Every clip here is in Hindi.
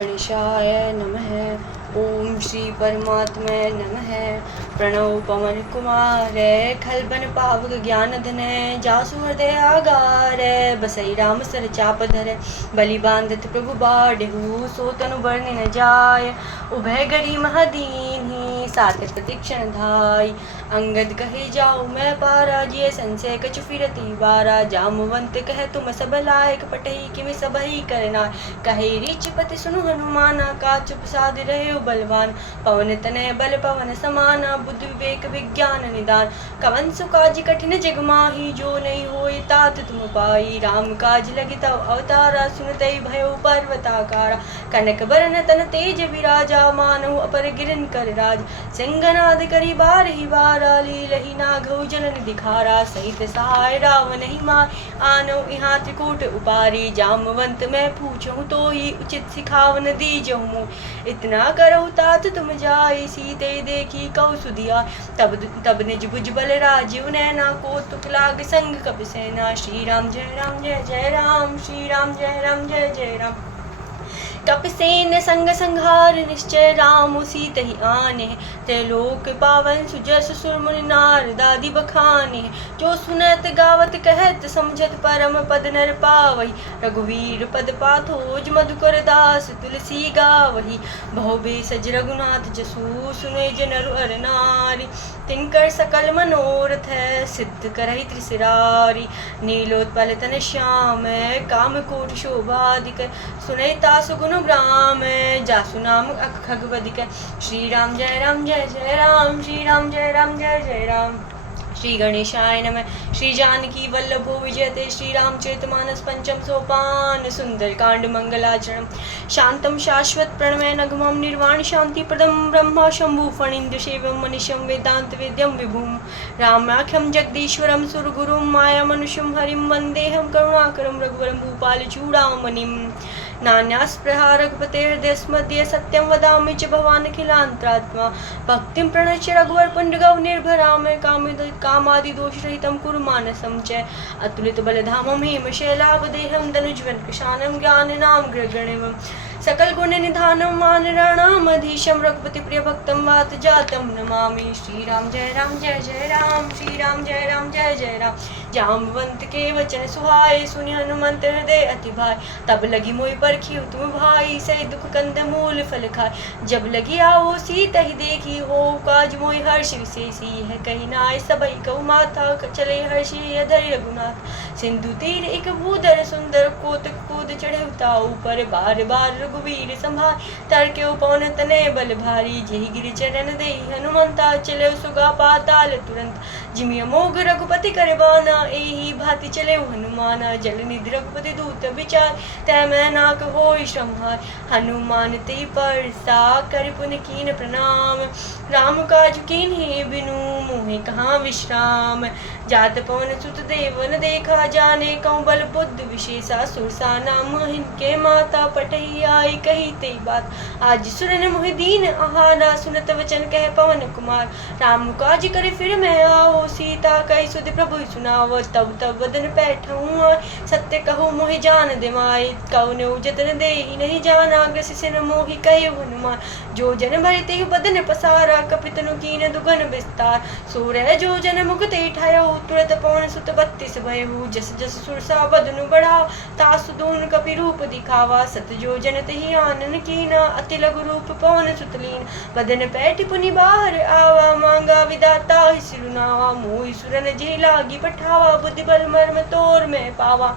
गणेशाय नमः। ओम श्री परमात्मे नमः। प्रणव पवन कुमार खलबन पावक ज्ञान धन जासु हृदय आगार बसई राम सर चाप धर बलि बांधत प्रभु बाढ़हु सो तनु बरन न जाय उभय गरी महदीन सात प्रतीक्षण धाय अंगद कहे जाओ मैं पारा जिय संशय कछ फिरती बारा जामवंत कह तुम सब लायक पटही किमि सबही करना कहे रीचपति सुनु हनुमाना का चुप साध रहे बलवान पवन तनय बल पवन समाना बुद्धि विवेक विज्ञान निदान कवन सुकाज कठिन जग माही जो नहीं होई तात तुम पाई राम काज लगी तव अवतारा सुनतई भयो पर्वताकारा कनक बरन तन तेज विराजा मानहु अपर गिरन कर राज सिंहनाद करी बारही बारा लीलही नाघौ जनन दिखारा सहित सहाय रावण ही मार आनो इहाँ त्रिकूट उपारी जामवंत मैं पूछूं तो ही उचित सिखावन दीजहूँ इतना करो तात तुम जाई सीते देखी कौसुदिया तब निज भुज बल राजीव नैना को तुक लाग संग कपि सेना श्री राम जय जय राम श्री राम जय राम कपिसेन संग संहार निश्चय राम सीतहि आने त्रैलोक पावन सुजस सुरमुनि नारदादि बखाने जो सुनत गावत कहत समझत परम पद नर पावही रघुवीर पद पाथोज मधुकर दास तुलसी गावही बहुबे सज रघुनाथ जसु सुने जन अर नारी तिनकर सकल मनोरथ सिद्ध करहि त्रिशिरारी नीलोत्पल तन श्याम काम कोटि शोभाधिक सुनहि तासु गुण ब्राह्म जासु नाम खगवदिक श्री राम जय राम श्री राम जय राम श्री गणेशाय नमः। श्री जानकी वल्लभो विजयते श्री रामचरितमानस पंचम सोपान सुंदर कांड मंगलाचरण शांतम शाश्वत प्रणमय नगमं निर्वाण शांति प्रदम ब्रह्मा शंभु फणीन्द्र सेवम मनीषम वेदांत वेद्यम विभुम रामाख्यम जगदीश्वरम सुरगुरुम माया मनुष्यम हरिम वंदेहम करुणाकरम रघुवरम भूपाल चूड़ामणिम नान्यास्पृहा रघुपते हृदयस्मध्ये सत्यं वदामि च भवानखिलान्तरात्मा भक्तिं प्रणश्य रघुवर पुण्डगौ निर्भराम कामादि दोषरहितं कुरु मानसं च अतुलित बलधामं हेमशैलावदेहं दनुज्वनकृशानं ज्ञानिनां ग्रगणिवं सकल गुण निधानं वानराणामधीशं रघुपति प्रिय भक्तं वात जातं नमामि श्री राम जय राम श्री राम जय राम जामवंत के वचन सुहाए सुनि हनुमंत हृदय अति भाई तब लगी मोहि परखियो तुम भाई सही दुख कंद मूल फल खाए जब लगी आओ सीता ही देखी हो काज मोहि हर्ष विशेषी है कही नाय सबई कहु माथा चले हर्षी अधर रघुनाथ सिंधु तीर एक भूधर सुंदर कोतक कूद चढ़े उताऊ पर बार बार रघुवीर संभार तड़के पवन तने बल भारी जही गिरि चरण दे हनुमंता चले सुगा पाताल तुरंत जिमिय मोग रघुपति करे बाना एही भांति चले हनुमाना जल निधि रघुपति दूत विचार तै मैं नाक होई संहार हनुमान ते पर सा कर पुन कीन प्रणाम राम काज कीन्ही बिनु मोहि कहाँ विश्राम जात पवन सुत देवन देखा जाने कहूँ बल बुद्ध विशेषा सुरसा नाम हिनके माता पटही आई कही ते बात आज सुरन मोहि दीन आहाना सुनत वचन कह पवन कुमार राम काज करे फिर मैं आओ सीता कही सुध प्रभु सुनाव तब तब वदन बैठूँ सत्य कहूँ मोहि जान दिमाई कौन जतन दे ही नहीं जाना ग्रस सिर मोहि कहे हनुमान जो जन भरे ते बदन पसारा कपितनु कीन दुगन विस्तार सोरह जो जन मुख ते ठायो तुरत पवन सुत 32 भयहु जस जस सुरसा बदनु बढ़ाओ तासु दून कपि रूप दिखावा सत जो जन तेहि आनन कीना अति लघु रूप पवन सुत लीन बदन पैठ पुनि बाहर आवा मांगा विदाता ही सिरुनावा मोहि सुरन जेहि लागी पठावा बुद्धि बल मर्म तोर में पावा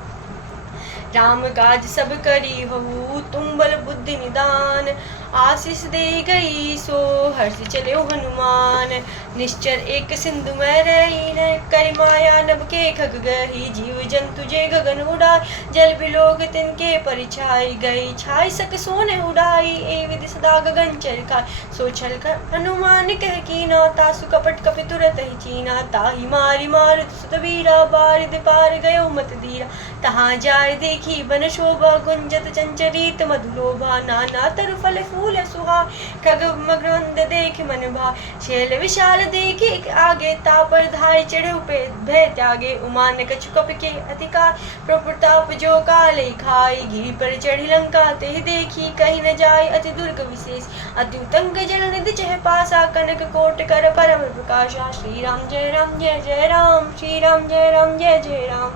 राम काज सब करी हूँ तुम बल बुद्धि निदान आशीष दे गई सो हर्ष चले हनुमान निश्चर एक सिंधु में रही न करी माया नभ के खग गही जीव जंतु जे गगन उड़ाई जल बिलोक तिनके परिछाई गई छाई सक सोने उड़ाई ए विधि सदा गगन चरखाई सो छल कर हनुमान कह कीना तासु कपट कपि तुरत ही चीना ताही मारी मार सुत वीरा बारिद पार गयो मत दीरा तहाँ जाय देखी बन शोभा गुंजत चंचरित मधुलोभा नाना तरु फल फूल फूल सुहा। खग मकरंद देख मन भाए, शैल विशाल देखे आगे। तापर धाय चढ़े पे भय त्यागे, उमान कछु कप के अधिकार। प्रताप जो काले खाई, गिरि पर चढ़ी लंका ते देखी। कहीं न जाय अति दुर्ग विशेष, अति उत्तंग जल निधि चह पासा। कनक कोट कर परम प्रकाशा, श्री राम जय राम जय जय राम, श्री राम जय राम जय जय राम।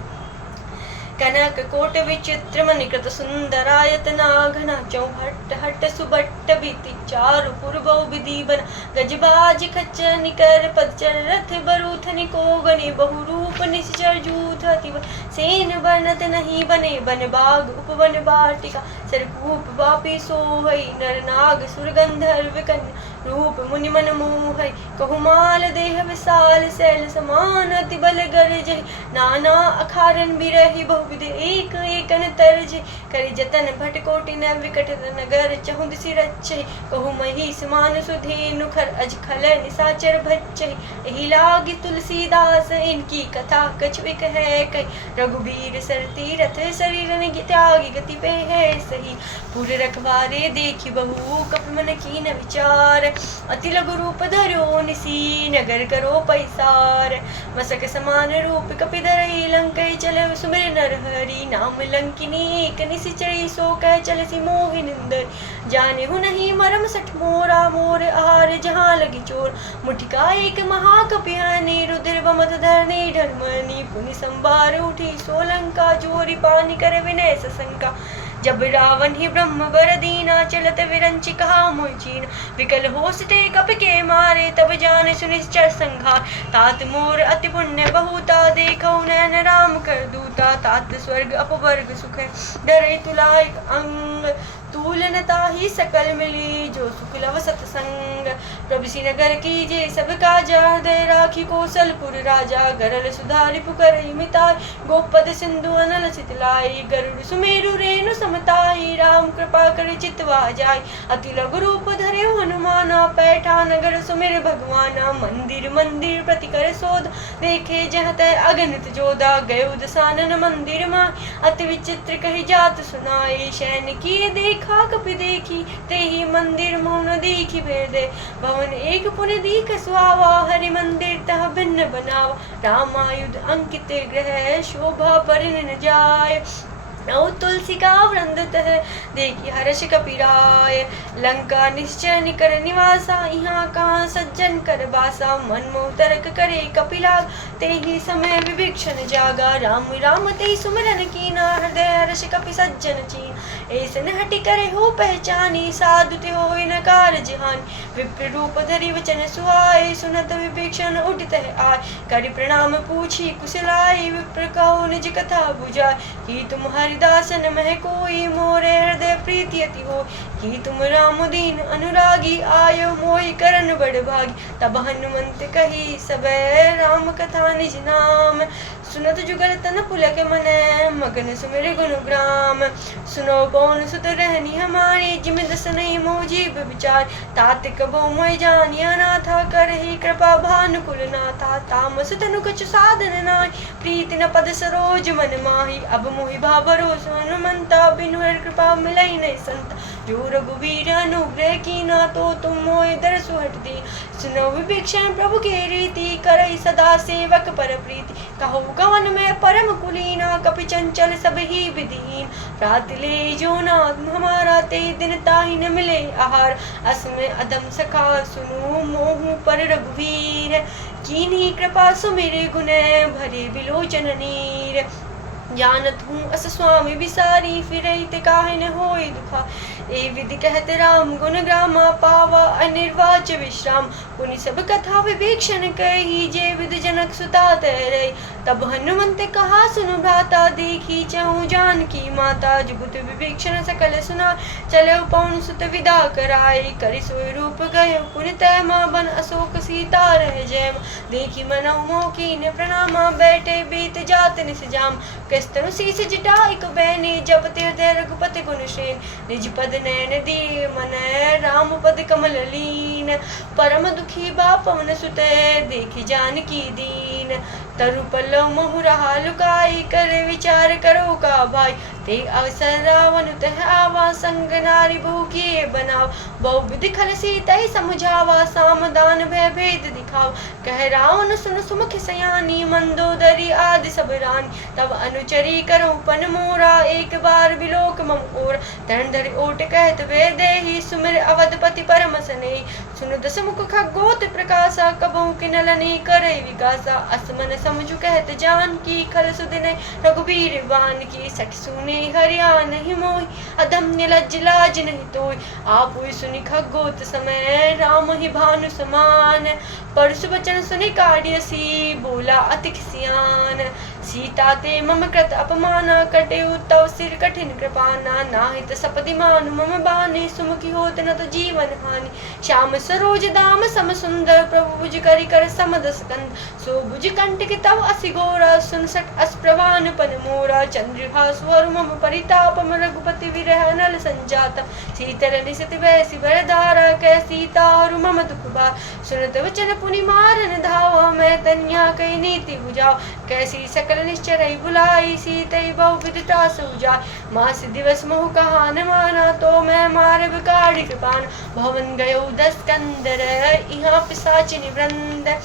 कनक कोट विचित्र मणिकृत सुंदरायतना, घना चौहट हट सुबट्ट भीति चारु पूर्वौ विधि बना। गजबाज खच्चर निकर पदचर रथ बरूथनि को गने। बहु रूप निश्चर जूथ अति सेन बरनत नहीं बने। बन बाग उपवन बाटिका, सरकूप बापी सोहई। नर नाग सुर गंधर्व कन्या, रूप मुनि मन मोहई। कहुमाल देह विशाल, शैल समान अति बल गरजहि। नाना अखारन बिरहि, बहुविध एक एकन तरजहि। करि जतन भट कोटि न विकट नगर, चहु दिसि रचहि। कहु महिष मान सुधेनु, खर अज खल निसाचर भच्चहि। एहि लागी तुलसीदास, इनकी कथा कछु एक है कही। रघुबीर सर तीरथ, शरीरन त्यागी गति पे है सही। पुर रखवारे देखी बहु, कपि मन कीन विचार। अति लघु रूप धरो निसी, नगर करो पैसार। मसक समान रूप कपि धरई, लंकै चले सुमिर नर हरि। नाम लंकिनी एक निसिचई, सो कह चलसी मोहि निंदर। जाने हूँ नहीं मरम सठ मोरा, मोर आहार जहाँ लगी चोर। मुठिका एक महाकपियानी, रुधिर वमत धरनी ढरमनी। पुनि संभार उठी सोलंका, जोरी पानी कर विनय सशंका। जब रावण ही ब्रह्म बर दीना, चलत विरंचि कहा मोहि चीना। विकल होसते कपि के मारे, तब जाने सुनिश्चर संघार। तात मोर अति पुण्य बहुता, देखौ नैन राम कर दूता। तात स्वर्ग अपवर्ग सुख, डरे तुलाय अंग। तूलनता ही सकल मिली, जो सुख लव सतसंग। प्रभु नगर कीजे सब काजा, हृदय राखी कौशलपुर राजा। गरल सुधारि पुकरहि मिताई, गोपद सिंधु अनल सितलाई। गरुड़ सुमेरु रेणु समताई, राम कृपा कर चितवा जाय। अति लघु रूप धरे हनुमाना, पैठा नगर सुमिर भगवाना। मंदिर मंदिर प्रति कर सोध, देखे जह तै अगणित जोधा। गयो दसानन मंदिर मां, अति विचित्र कही जात सुनाई। शयन किए देखा कपि देखी, तेहि मंदिर मौन देखी भेदे। भवन एक पुन दीख सुहावा, हरि मंदिर तह भिन्न बनावा। रामायुध अंकित ग्रह, शोभा परिन न जाय। नौ तुलसी का वृंद तह, देखी हर्ष कपिराय। लंका निश्चय निकर निवासा, यहाँ कहाँ सज्जन कर बासा। मन मोह तर्क करे कपिलाग, तेहि समय विभीषण जागा। राम राम तेहि सुमिरन कीना, हृदय हर्ष कपि सज्जन चीन। ऐसन हटि करे हो पहचानी, साधु ते होय न कारज हानि। विप्र रूप धरि वचन सुहाए, सुनत विभीषण उठितः आय। करि प्रणाम पूछी कुशलाय, विप्र कहो निज कथा बुझाय। कि तुम हरिदासन मह कोई, मोरे हृदय प्रीति अति हो। कि तुम राम दीन अनुरागी, आयो मोहि करन बड़ भागी। तब हनुमंत कही सबे, राम कथा निज नाम। सुनत जुगल तन पुलक मन, मगन सुमिर गुणग्राम। सुनो पवन सुत रहनी हमारी, जिमि दस नहीं मोह जीव विचार। तात कबो मोहि जानिया नाथा, करहि कृपा भानुकुल नाथा। तामस तनु कछु साधन नाहि, प्रीति न पद सरोज मन माही। अब मोहि भा भरोसा हनुमंता, बिनु हर कृपा मिलई नहीं संता। जो रघुवीर अनुग्रह कीना, तो तुम मोहि दरसु हट दीन। सुनो विभीषण प्रभु के रीति, करई सदा सेवक पर प्रीति। कहु कवन में परम कुलीना, कपि चंचल सब ही विधिहीन। प्रात ले जो नाथ हमारा, ते दिन ताहि न मिले आहार। अस में अधम सखा सुनु, मोहु पर रघुवीर। कीन्ही कृपा सुमिर गुण, भरे बिलोचन नीर। जानत हूँ अस स्वामी बिसारी, फिरहि ते काहे न होय दुखा। ए विधि कहत राम गुण ग्रामा, पावा अनिर्वाच विश्राम। पुनि सब कथा विभीषण कही, जे विधि जनक सुता तैरई। तब हनुमंत कहा सुनु भ्राता, देखी चहु जानकी माता। जुगुत विभीषण सकल सुना, चले पवन सुत विदा कराई। करि सोई रूप गए पुनि तैमा, बन अशोक सीता रह जय। देखी मनहु मोह कीन्ह प्रणामा, बैठे बीत जात निस जाम। कस्तनु शीस जटाई को बैनी, जपति हृदय रघुपति गुण श्रेण। निज पद नैन दिए मन, राम पद कमल लीन। परम दुखी बा पवन सुत, देखी जानकी दीन। तरु पल्लव मोहु रहा लुकाई, करे विचार करो का भाई। ते अवसर रावण तह आवा संग नारी बहु किए बनाव बहु विधि खल सीता समझावा सामदान भय भेद दिखाव कह रावण सुन सुमुख सयानी मंदोदरी आदि सब रानी तब अनुचरी करो पन मोरा एक बार बिलोक मम ओर तरण धरि ओट कहत वे देहि सुमिर अवधपति परम स्नेही सुन दस मुख खगोत प्रकाशा कबहु किनलनि करई विकासा असमन समझु कहत जान की खल सुदिने रघुबीर बान की सठ सुने हरिया नहीं मोहि अदम्य लज्ज लाज नहीं तोय आपुई सुनि खगोत समय राम ही भानु समान परसु बचन सुनि काढ़ियसी बोला अति सियान सीता ते मम कृत अपमाना कटेउ तव सिर कठिन कृपाना नाहित सपदि मानु मम बानी सुमुखी होत न तो जीवन हानि श्याम सरोज दाम सम सुंदर प्रभु भुज करि कर समद स्कंद सो भुज कंटक तव असि गोरा सुनसठ अस प्रवान पन मोरा चंद्रहा स्वर मम परिताप रघुपति विरह नल संजाता सीतर निसित वैसी वरधारा कै सीता हरु मम दुख भा सुनत वचन पुनि मारन धावा मैं तन्या कई नीति बुझाओ कैसी सकल निश्चरई बुलाई सीतई बहु विदिता सुजा मास दिवस मोह कहा न माना तो मैं मार बिकाड़ी कृपान भवन गयो दस कंदर यहाँ पिसाचिनी वृंद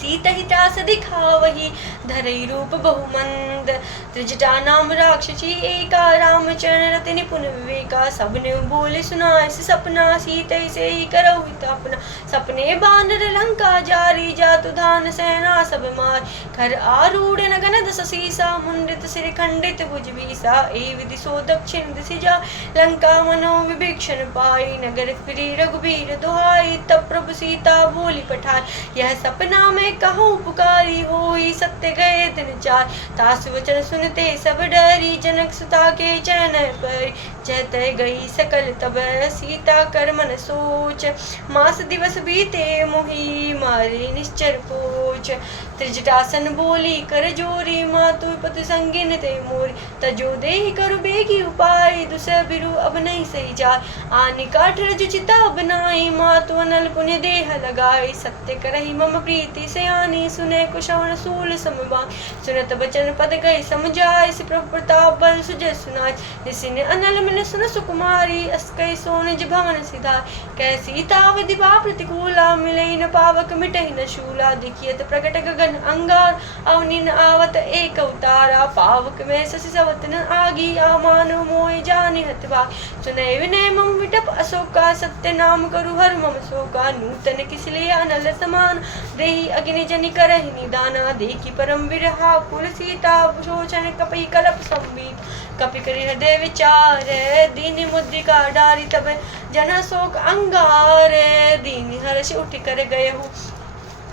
सीता ही त्रास दिखावही धरई रूप बहुमंद त्रिजटा नाम राक्षसी एका रामचरण रति निपुण विवेका सबने बोले सुनाए से सपना सीता से ही करो अपना सपने बानर लंका जारी जातु धान सेना सब मार खर आरूढ़ नगन दस सीसा मुंडित सिर खंडित भुज बीसा ए विधि सो दक्षिण दिशि जा लंका मनो विभीषण पाई नगर फिरी रघुबीर दुहाई तब प्रभु सीता बोली पठाई यह सपना में कहूँ पुकारी होई सत्य गए दिन चार तासु वचन सुनते सब डरी जनक सुता के चैन पर जत गई सकल तब सीता कर मन सोच मास दिवस बीते मोही मारे निश्चर पोच त्रिजटासन बोली कर जोरी मातु पति संगिन ते मोरी तजो देहि कर बेगी उपाय दुसर बिरु अब नहीं सही जाय आनि काठ रज चिता बनाई मातु अनल पुण्य देह लगाई सत्य करहि मम प्रीति से आनी सुने कुशवन सूल समबान सुनत बचन पद गई समझाय से प्रभु प्रताप बल सुजय सुनाय जिसने अनल मन सुन सुकुमारी अस्कै सोनिज भवन सिधाय कैसी तावधि बा प्रतिकूला मिले न पावक मिटै न शूला देखियत प्रकट गगन अंगार अवनि न आवत एक अवतारा पावक में शशि सवत न आगी आ मानो मोय जानि हतवा सुनै विनय मम विटप अशोका सत्य नाम करु हर मम शोका नूतन किसलिए अनल समान देहि अग्नि जनि करहि निदाना देखि परम विरहा कुल सीता शोचन कपि कलप संबीत कपि करि हृदय विचार दीन मुद्रिका डारी तब जन शोक अंगार दीन हर्ष उठ कर गए हो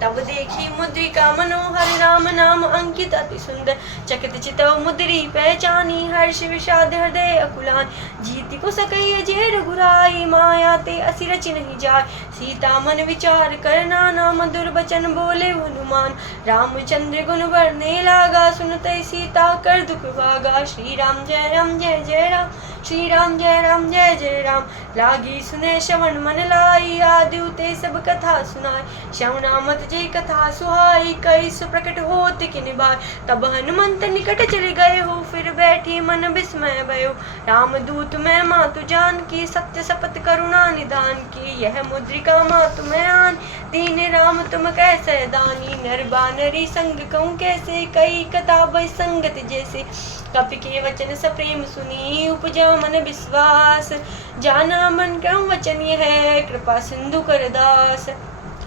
तब देखी मुद्रिका मनोहर राम नाम अंकित अति सुंदर चकित चितव मुद्री पहचानी हर्ष विषाद हृदय अकुलान जीति को सकई जे रघुराई माया ते असि रचि नहीं जाय सीता मन विचार कर नाना मधुर बचन बोले हनुमान रामचंद्र गुण वर्णे लागा सुनते सीता कर दुख भागा श्री राम जय जय राम श्री राम जय जय राम लागी सुने श्रवण मन लाई आदि उते सब कथा सुनाय श्रवणा मत जय कथा सुहाई कई सुप्रकट होत कि निभाय तब हनुमंत निकट चले गए हो फिर बैठी मन विस्मय भयो राम दूत मैं मातु जान की सत्य शपथ करुणा निधान की यह मुद्रिका मातु मैं आन दीन राम तुम कैसे दानी नर बानरी संग कहूँ कैसे कई कथा भई संगत जैसे कपि के वचन सप्रेम सुनी उपजा मन विश्वास जाना मन क्रम वचन है कृपा सिंधु कर दास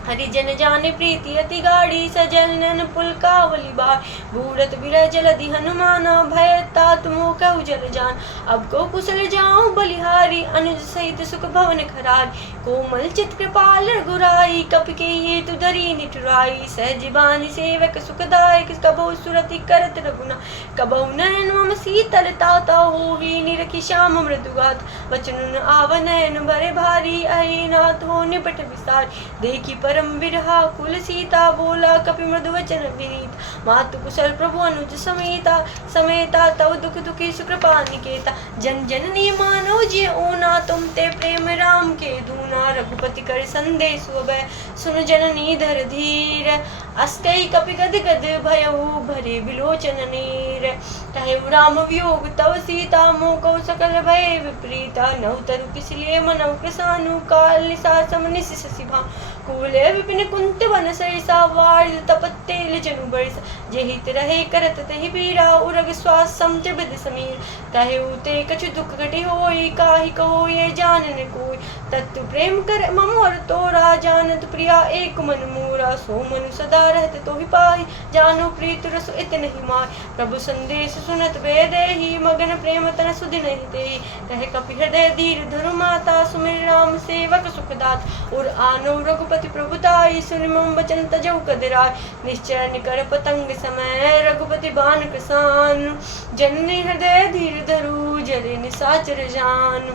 हरिजन जाने प्रीति अति गाड़ी सजल नन पुलकावली बार बूढ़त बिरह जलधि हनुमाना भय तात मोह कहु जल जान अब को कुशल जाऊं बलिहारी अनुज सहित सुख भवन खरार कोमल चित कृपाल रघुराई कपि के हेतु धरी निठुराई सहजिबानी सेवक सुखदायक कबहु सुरति करत रघुना कबहु नयन मम शीतल ताता होहि निरखि श्याम मृदुगात वचन आव नयन भरे भारी अहि नाथ हो निपट विस्तार देखी परम विरहा कुल सीता बोला कपि मृदु वचन विनीत मातु कुशल प्रभु अनुज समेता तव दुख दुखी सुकृपा निकेता जन जननी मानो जे ओना तुम ते प्रेम राम के दूना रघुपति कर संदेश अभय सुन जननी धर धीर अस्कई कपि गद गद भयउ भरे बिलोचन नीर कहु राम वियोग तव सीता मोह सकल भय विपरीता नव तरु किसलिए मनउ कृसानु काल निसासम निशि शशिभा कूले विपिन कुंत वन सरिसा वार तपत्तेल जनु बरिस जेहित रहे करत तहि बीरा उरग श्वास समझ बिद समीर कहे उते कछु दुख घटी होई काहि कहो ये जानन कोई तत्तु प्रेम कर मम और तोरा जानत प्रिया एक मन मोरा सो मनु सदा रहत तो ही पाई जानो प्रीत रस इत नहीं माय प्रभु संदेश सुनत बेदेहि मगन प्रेम तन सुधि नहीं देहि कहे कपि हृदय धीर धरु माता सुमिर राम सेवक सुखदात और आनो रघुपति प्रभुताई सुनि मम वचन तजौ कदिराय निश्चय निकर पतंग समय रघुपति बान किसान जननी हृदय धीर धरु जले निसाचर जान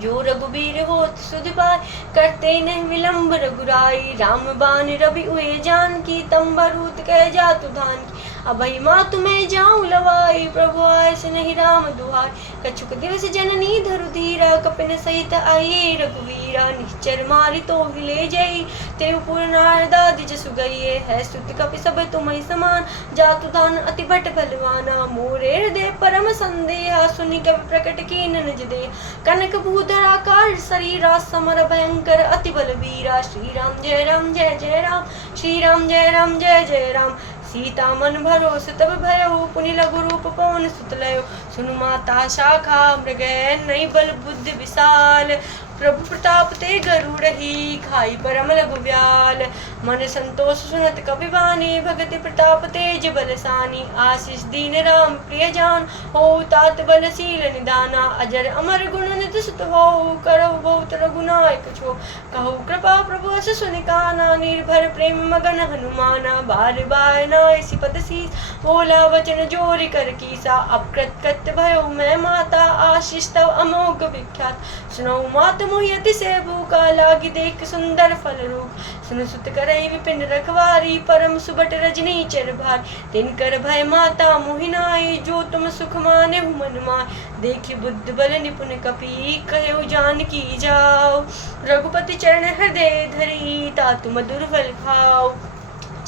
जो रघुबीर होत सुध पाय करते नहीं विलंब रघुराई राम बान रवि उए जान की तंबरूत कह जातु धान की अभई माँ तुम्हें जाऊं लवाई प्रभु आय से नहीं राम दुहाई कछुक दिवस जननी धरु धीरा कपिन सहित आये रघुवीरा निश्चर मारी तो ले जई तेव पूर्णार्दादि जसु गई है स्तुति कपि सब तुम्हें समान जातु दान अति भट बलवाना मोरे हृदय परम संदेहा सुनि कवि प्रकट की निज दे कनक भूधराकार शरीरा समर भयंकर अति बल वीरा श्री राम जय राम जय जय राम श्री राम जय राम जय जय राम सीता मन भरोस तब भयो पुनि लघु रूप पवन सुतलयो सुनु माता शाखा मृग नई बल बुद्धि विशाल प्रभु प्रताप ते गरुड़ही खाई परम लघु व्याल मन संतोष सुनत कपि वाणी भगति प्रताप तेज बलसानी आशीष दीन राम प्रिय जान हो तात बलशील निदाना अजर अमर गुण नित सुत हो करो बहुत रघुनायक छो कहु कृपा प्रभु अस सुनि काना निर्भर प्रेम मगन हनुमाना बार बार नाय सिपत शीस बोला वचन जोरि कर कीसा अपकृत कृत भयो मैं माता आशीष तव अमोघ विख्यात सुनो मात मोहि अति से भूखा लागी देख सुंदर फल रूप सुन सुत करई विपिन रखवारी परम सुबट रजनी चर भार तिनकर भय माता मोहिनाई जो तुम सुख माने मन माय देखी बुद्ध बल निपुण कपि कहो जान की जाओ रघुपति चरण हृदय धरी तातु मधुर फल खाओ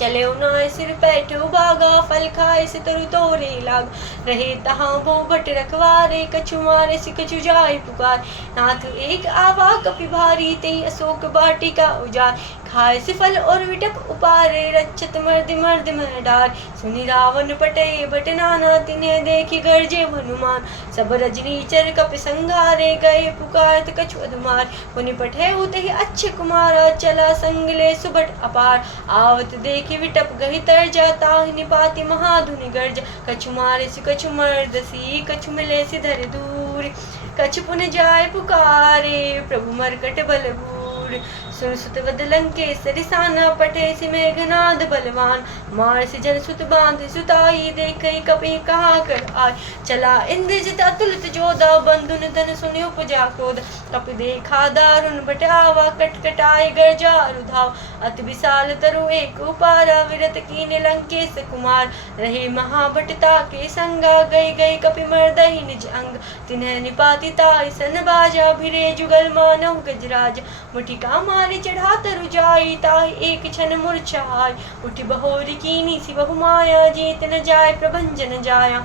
चले उनाय सिर पैठ भागा फल खाए से तरु तोरे लाग रहे तहाँ वो भट रखवारे कछु मारे से कछु जाय पुकार नाथ एक आवा कपि भारी ते अशोक बाटिका उजार खाए से फल और विटप उपारे रक्षत मर्द मर्द मह डार सुनि रावण पटे बट नाना तिन्हें देखी गर्जे हनुमान सब रजनी चर कपि संघारे गए पुकारत कछु अधमार पुनि पठे उते ही अच्छे कुमारा चला संग ले सुबट अपार आवत देखी विटप गहि तर जाता निपाति महाधुनि गर्ज कछु मारे से कछु मर्द सी कछु मिले से धर दूर कछु पुन जाय पुकारे प्रभु मरकट बलबूर सुन सुत वद लंकेसरि साना पठे सि मेघनाद बलवान मार से जन सुत बांध सुताई देखई कपि कहा कर आय चला इंद्रजित अतुलित जोधा बंधुन धन सुनि उपजा क्रोध कपि देखा दारुण बटावा कटकटाई गर्जा रुधाव अति विशाल तरु एक उपारा विरत कीने लंकेश कुमार रहे महाभटता के संगा गई गई कपि मर्दहि निज अंग तिन्ह निपाति ताई सन बाजा भिरे जुगल मानव गजराज मुठिका मारी चढ़ा तरु जाई ताहि एक क्षण मूर्छाई उठी बहोरी कीनी सी बहु माया जीत न जाय प्रभंजन जाया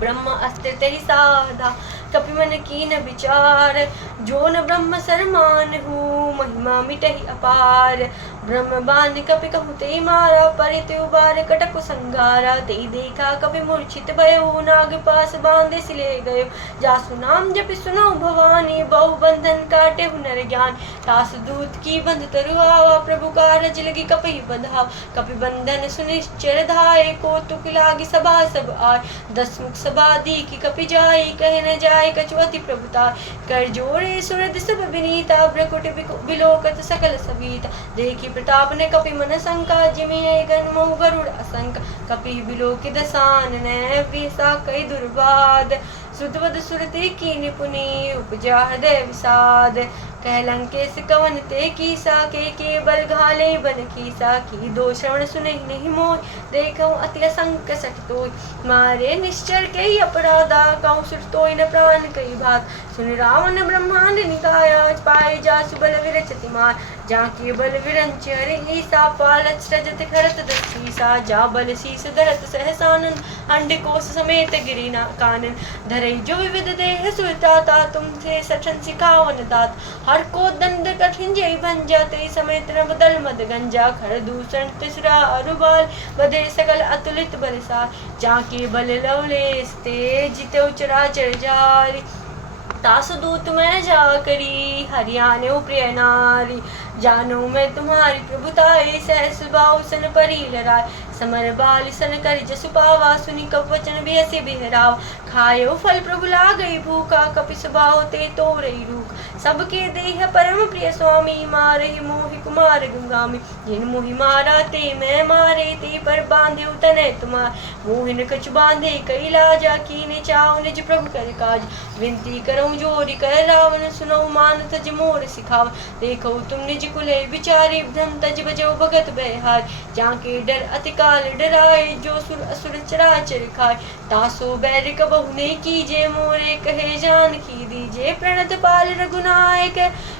ब्रह्म अस्त्र तहि साधा कपि मन कीन विचार जो न ब्रह्म सरमान हूँ महिमा मिटहि अपार ब्रह्म बान कपि कहु ते मारा परित उबार कटक संगारा ते देखा कपि मूर्छित भयो नाग पास बांधे सिले गयो जासु नाम जपि सुनो भवानी बहु बंधन काटे हुनर ज्ञान तास दूत की बंध तरु आवा प्रभु कारज लगी कपि बंधाव कपि बंधन सुनिश्चर धाय कौतुक लागी सभा सब आय 10 मुख सभा दी की कपि जाई कहे न जाय कछु अति प्रभुता कर जोड़े सुरद सब विनीता ब्रकुट बिलोकत सकल सविता देखी प्रताप ने कपि मन शंका जिमि गन मोह गरुड़ असंक कपि बिलोकि दसान ने विसा कई दुर्बाद सुतवद सुरति की निपुनी उपजा हृदय विषाद कह लंकेश कवन ते कीसा के बल घाले बन कीसा की दो श्रवण सुने नहीं मोह देखऊं अति असंक सटतोय मारे निश्चर के अपराधा कहूँ सुरतोय न प्राण कई बात सुन रावण ब्रह्मांड निकाया पाए मार जाके बल विरंच हरि ईसा पालच रजत खरत दसीसा जा बल शीस धरत सहसानन अंड कोस समेत गिरी ना कानन धरई जो विविध देह सुरताता तुमसे सठन सिखावन दात हर को दंड कठिन जय बन जाते समेत न बदल मद गंजा खर दूषण तिसरा अरुबाल बधे सकल अतुलित बरसा जाके बल लवलेस ते जिते चराचर जारी तासु दूत मैं जा करी हरियाणे प्रिय नारी जानो मैं तुम्हारी प्रभुताई सहस बाहु सन परी लराय समर बाल सन कर जसु पावा सुनी कप वचन भी हसी बिहराव खायो फल प्रभु ला गई भूखा कपिस बाहो ते तो रही रूख सबके देह परम प्रिय स्वामी मारे मोहि कुमार गंगामी जिन मोहि मारा ते मैं मारे ते पर बांधे तने तुम्हार मोहिन कछु बांधे कई लाजा कीने चाव निज प्रभु कर काज विनती करो जोरी कर रावण सुनो मान तज मोर सिखाव देखो तुम निज कुले बिचारी भ्रम तज बजो भगत बहार जाके डर अतिकाल डराए जो सुर असुर चराचर खाए तासो बैर कबहु ने कीजे मोरे कहे जान की दीजे प्रणत पाल रघुनायक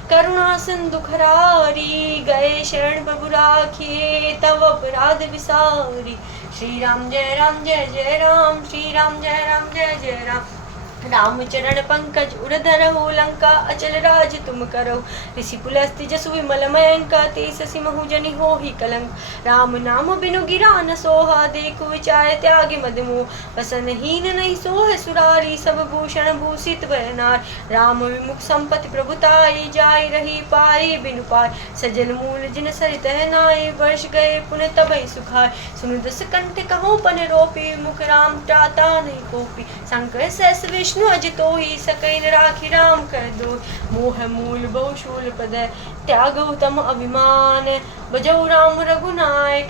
करुणा सिंधु खरारी गए शरण प्रभु राखिए तव अपराध विसारी श्री राम जय राम जय जय राम श्री राम जय राम जय जय राम राम चरण पंकज उड़धर हो लंका अचल राज तुम करो ऋषि पुलस्ति जसु विमल मयंका तेस सिमहु जनि हो ही कलंक राम नाम बिनु गिरा न सोहा देखु विचार त्याग मदमो वसन हीन नहीं सोह सुरारी सब भूषण भूषित बरनार राम विमुख संपत्ति प्रभुताई जाय रही पाई बिनु पार सजल मूल जिन सरित नाई वर्ष गए पुन तबई सुखाय सुन दस कंठ कहो पन रोपी मुख राम त्राता नहीं कोपी शंकर सहस विष्णु अजितो ही सकैन राखी राम कर दो मोह मूल बहुशूल पद त्याग उत्तम अभिमान बजौ राम रघुनायक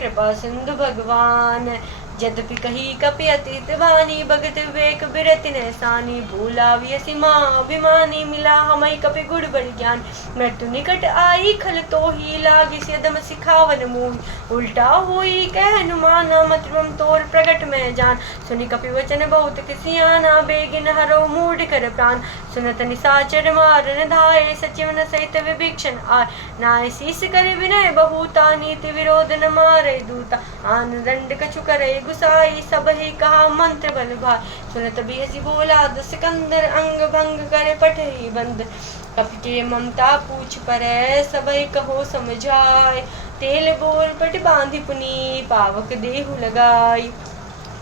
कृपा सिंधु भगवान यद्यपि कही कपि अतीत वाणी भगत विवेक बिरति नैसानी भूला वियसी माँ अभिमानी मिला हमई कपि गुड़ बड़ ज्ञान मृत्यु निकट आई खल तो ही लागी सियदम सिखावन मोहि उल्टा होई कह अनुमाना मतम तोर प्रगट में जान सुनि कपि वचन बहुत किसियाना बेगिन हरो मूढ़ कर प्राण सुनत निसाचर मारन धारे सचिवन सहित विभीषण आय नाय शीस करे विनय बहुता नीति विरोध न मारे दूता आन दंड कछु करे गुसाई सब ही कहा मंत्र बल भाई सुनत बिहसी बोला दस कंदर अंग भंग करे पठरी बंद कपि के ममता पूछ परे सबई कहो समझाय तेल बोल पट बांधी पुनी पावक देहु लगाई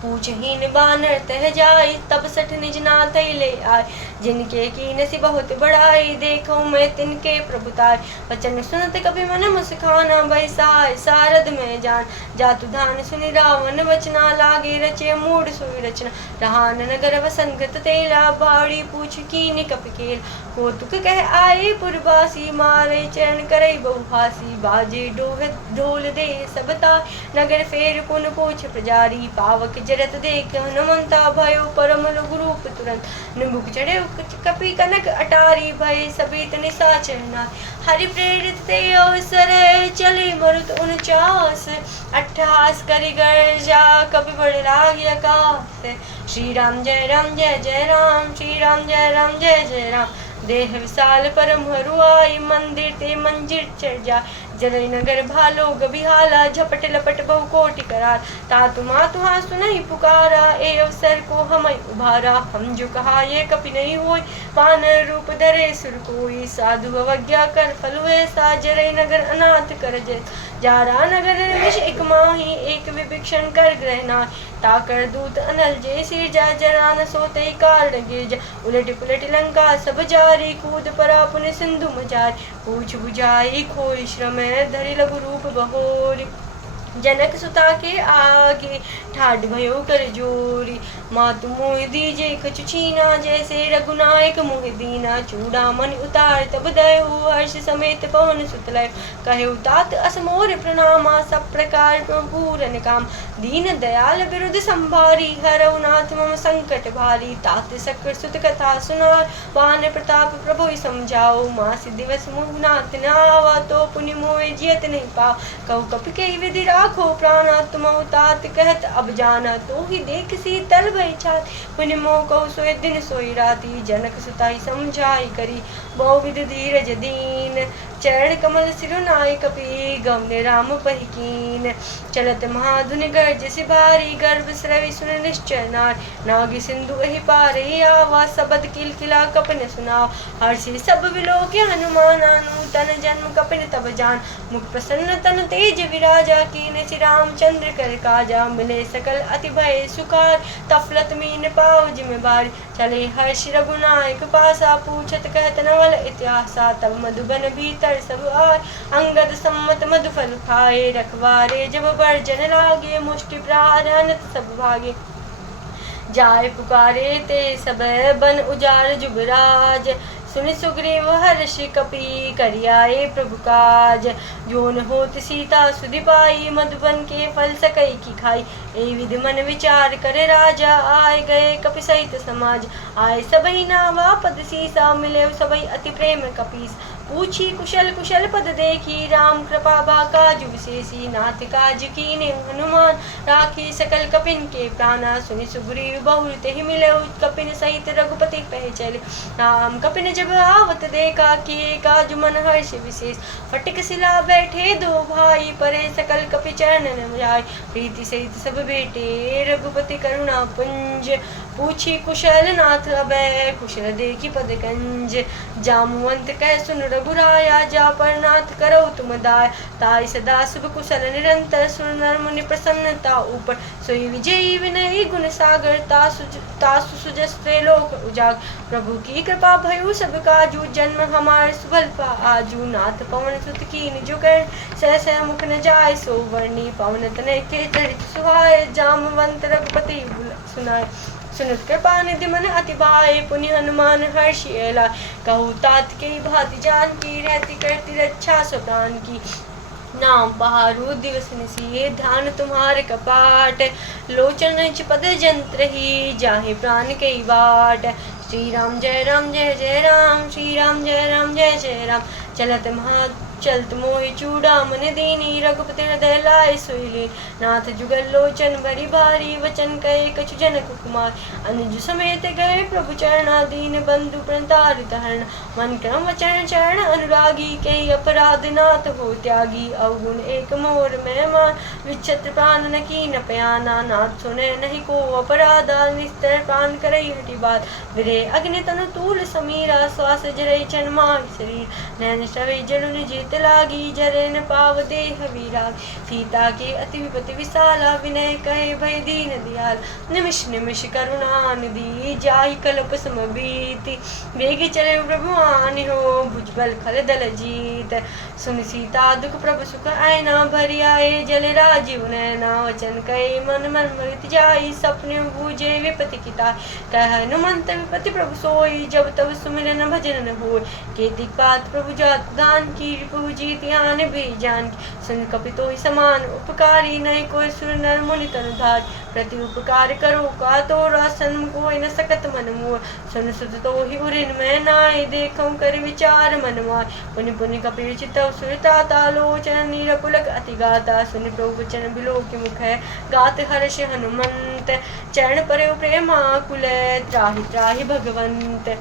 पूछहीन बानर तह जाई तब सठ निज नाथ ले आय जिनके कीनसी बहुत बड़ाई देखो मैं तिनके प्रभुताय वचन सुनत कभी मन मुस्काना बैसाय सारद में जान जातु धान सुनि रावण वचना लागे रचे मूड सोई रचना रहान नगर वसंगत तेला बाड़ी पूछ कीन कपिकेल कौतुक कह आए पुरवासी मारे चरण करई बहुहासी बाजे ढोल दे सबता नगर फेर पुन पूछ प्रजारी पावक जरत देख हनुमंता भयो परम लघु रूप तुरंत निमुख चढ़े कपि कनक अटारी भय सभी निशाचरना हरि प्रेरित ते अवसर चले मरुत 49 अट्ठास करि गर्जा कपि बड़ राग आकाश श्री राम जय राम जय जय राम श्री राम जय राम जय जय राम देह विशाल परम हरुआई मंदिर ते मंजिर चढ़ जा जलई नगर भालो गबिहाला झपट लपट बहु कोटि करार तातु मातु हाँ सुनई पुकारा ए अवसर को हमई उभारा हम जो कहा ये कपि नहीं होई वानर रूप धरे सुर कोई साधु अवज्ञा कर फल हुए सा जरई नगर अनाथ कर जारा नगर विष एक माही एक विभीषण कर ग्रहना ताकर दूत अनल जे सिर जा जरा न सोते कारण गिर जा उलट पुलट लंका सब जारी कूद परा पुन सिंधु मजार पूछ बुझाई खोई श्रम धरि लघु रूप बहोरी जनक सुता के आगे ठाड भयो कर जोरी मातु मोहि दीजे कछु छीना जैसे रघुनायक मोहि दीना चूड़ामणि उतार तब दयो हर्ष समेत पवन सुतलय कहे तात असमोर प्रणामा सब प्रकार पूरन काम दीन दयाल विरुद्ध संभारी हरौ नाथ मम संकट भारी तात सकर सुत कथा सुनार वान प्रताप प्रभु समझाओ मास दिवस मुह नाथ नावा तो पुनि मोहि जियत नहीं पाओ कहु कपि के विधि राखो प्राणा तुम तात कहत अब जाना तो ही देख शीतल भई छात पुनि मोह कहु सोई दिन सोई राती जनक सुताई समझाई करी बहुविध धीरज दीन, चरण कमल सिरुनाय कपि, गमने राम पहिकीन। चलत महाधुनि गर्ज सिभारी, गर्भ स्रवि सुन निश्चय नार। नागी सिंधु एहि पारहि आवा, सबद किलकिला कपिन सुनाव। हर्षि सब विलोक हनुमान आनु, तन जन्म कपिन तब जान। मुख प्रसन्न तन तेज विराजा, कीन श्री रामचंद्र कर काजा। मिले सकल अति भय सुखार, तफलत मीन पाव जिम बारी। चले हर्षि रघुनायक पासा, पूछत कहत नवल इतिहासा। तब मधुबन भीतर सब आए, अंगद सम्मत मधु फल खाए। रखवारे जब बर्जन लागे, मुष्टि प्रहार अनत सब भागे। जाय पुकारे ते सब बन उजाड़ जुगराज, सुनि सुग्रीव हर्षि कपि, करियाए प्रभु काज। जोन होत सीता सुधि पाई, मधुबन के फल सकई की खाई। ए विधि मन विचार करे राजा, आए गए कपि सहित समाज। आए सबहि नावा पद सीसा, मिले सबहि अति प्रेम कपीस। पूछी कुशल कुशल पद देखी, राम कृपा बा काजु विशेषी। नाथ काज कीने हनुमान, राखी सकल कपिन के प्राणा। सुनि सुग्रीव बहुर तेहि मिले, कपिन सहित रघुपति पह चले। राम कपिन जब आवत देखा, किए काज मन हर्ष विशेष। फटिक सिला बैठे दो भाई, परे सकल कपि चरणन जाय। प्रीति सहित सब बेटे, रघुपति करुणा पुंज। पूछी कुशल नाथ अभय, कुशल देखी पद कंज। जामुवंत कह सुन रघुराया, जा पर नाथ करो तुम दाय। ताई सदा शुभ कुशल निरंतर, सुन नर मुनि प्रसन्नता ऊपर। सोई विजयी विनयी गुण सागर, तासु सुजस्ते लोक उजाग। प्रभु की कृपा भयु सब काजू, जन्म हमार सुभल आजू। नाथ पवन सुत कीन जुगर, सह सह मुख न जाय सो वर्णी। पवन तनय के चरित सुहाय, जामवंत रघुपति सुनाय। सुनत कृपा निधि मन अति भाए, पुनि हनुमान हर्षि एला। कहू तात के भांति जानकी, रहती करती रक्षा सो प्राण की। नाम पहारू दिवस निसी, ध्यान तुम्हारे कपाट। लोचन पद जंत्र ही, जाहे प्राण के बाट। श्री राम जय जय राम, श्री राम जय जय राम। चलत मोहि चूड़ामन दीनी, रघुपति हृदय लाए सोई लीन। नाथ जुगल लोचन बड़ी भारी, वचन कहे कछु जनक कुमार। अनुज समेत गए प्रभु चरणा, दीन बंधु प्रणतारित हरण। मन क्रम वचन चरण अनुरागी, कही अपराध नाथ हो त्यागी। अवगुण एक मोर मेहमान, विच्छत्र प्राण न कीन पयाना। नाथ सुने नहीं को अपराधा, निस्तर प्राण करई हटि बात। विरे अग्नि तनु तूल समीरा, श्वास जरई छन माहि शरीर। नैन श्रवै जलुन जीत लागी, जरे न पाव देह विराग। सीता के अति विपति विशाला, विनय कहे भय दीन दयाल। निमिष निमिष करुणा निधि, जाहि कल्प सम बीति। वेगी चले प्रभु आनि हो, भुजबल खल दल जीत। सुन सीता दुख प्रभु सुख आयना, भरि आए जल राजीव नैना। वचन कहे मन मन मृत जाई, सपने बूझे विपति किताय। कह हनुमंत विपति प्रभु सोई, जब तब सुमिरन भजन न होय। केतिक बात प्रभु जात दान की, जीत आन भी जान। सुन कपि तोहि समान उपकारी, नहीं कोई सुर नर मुनि तन धार। प्रति उपकार करो का तोरा, सन्मुख कोई न सकत मन मोर। सुन सुत तोहि उरिन मैं नाय, देखऊं कर विचार मन माय। पुनि पुनि कपि चितव सुरताता, लोचन नीर पुलक अति गाता। सुनि प्रभु वचन बिलोकि मुख है, गात हर्ष हनुमंत। चरण परे प्रेमाकुल, त्राहि त्राहि भगवंत।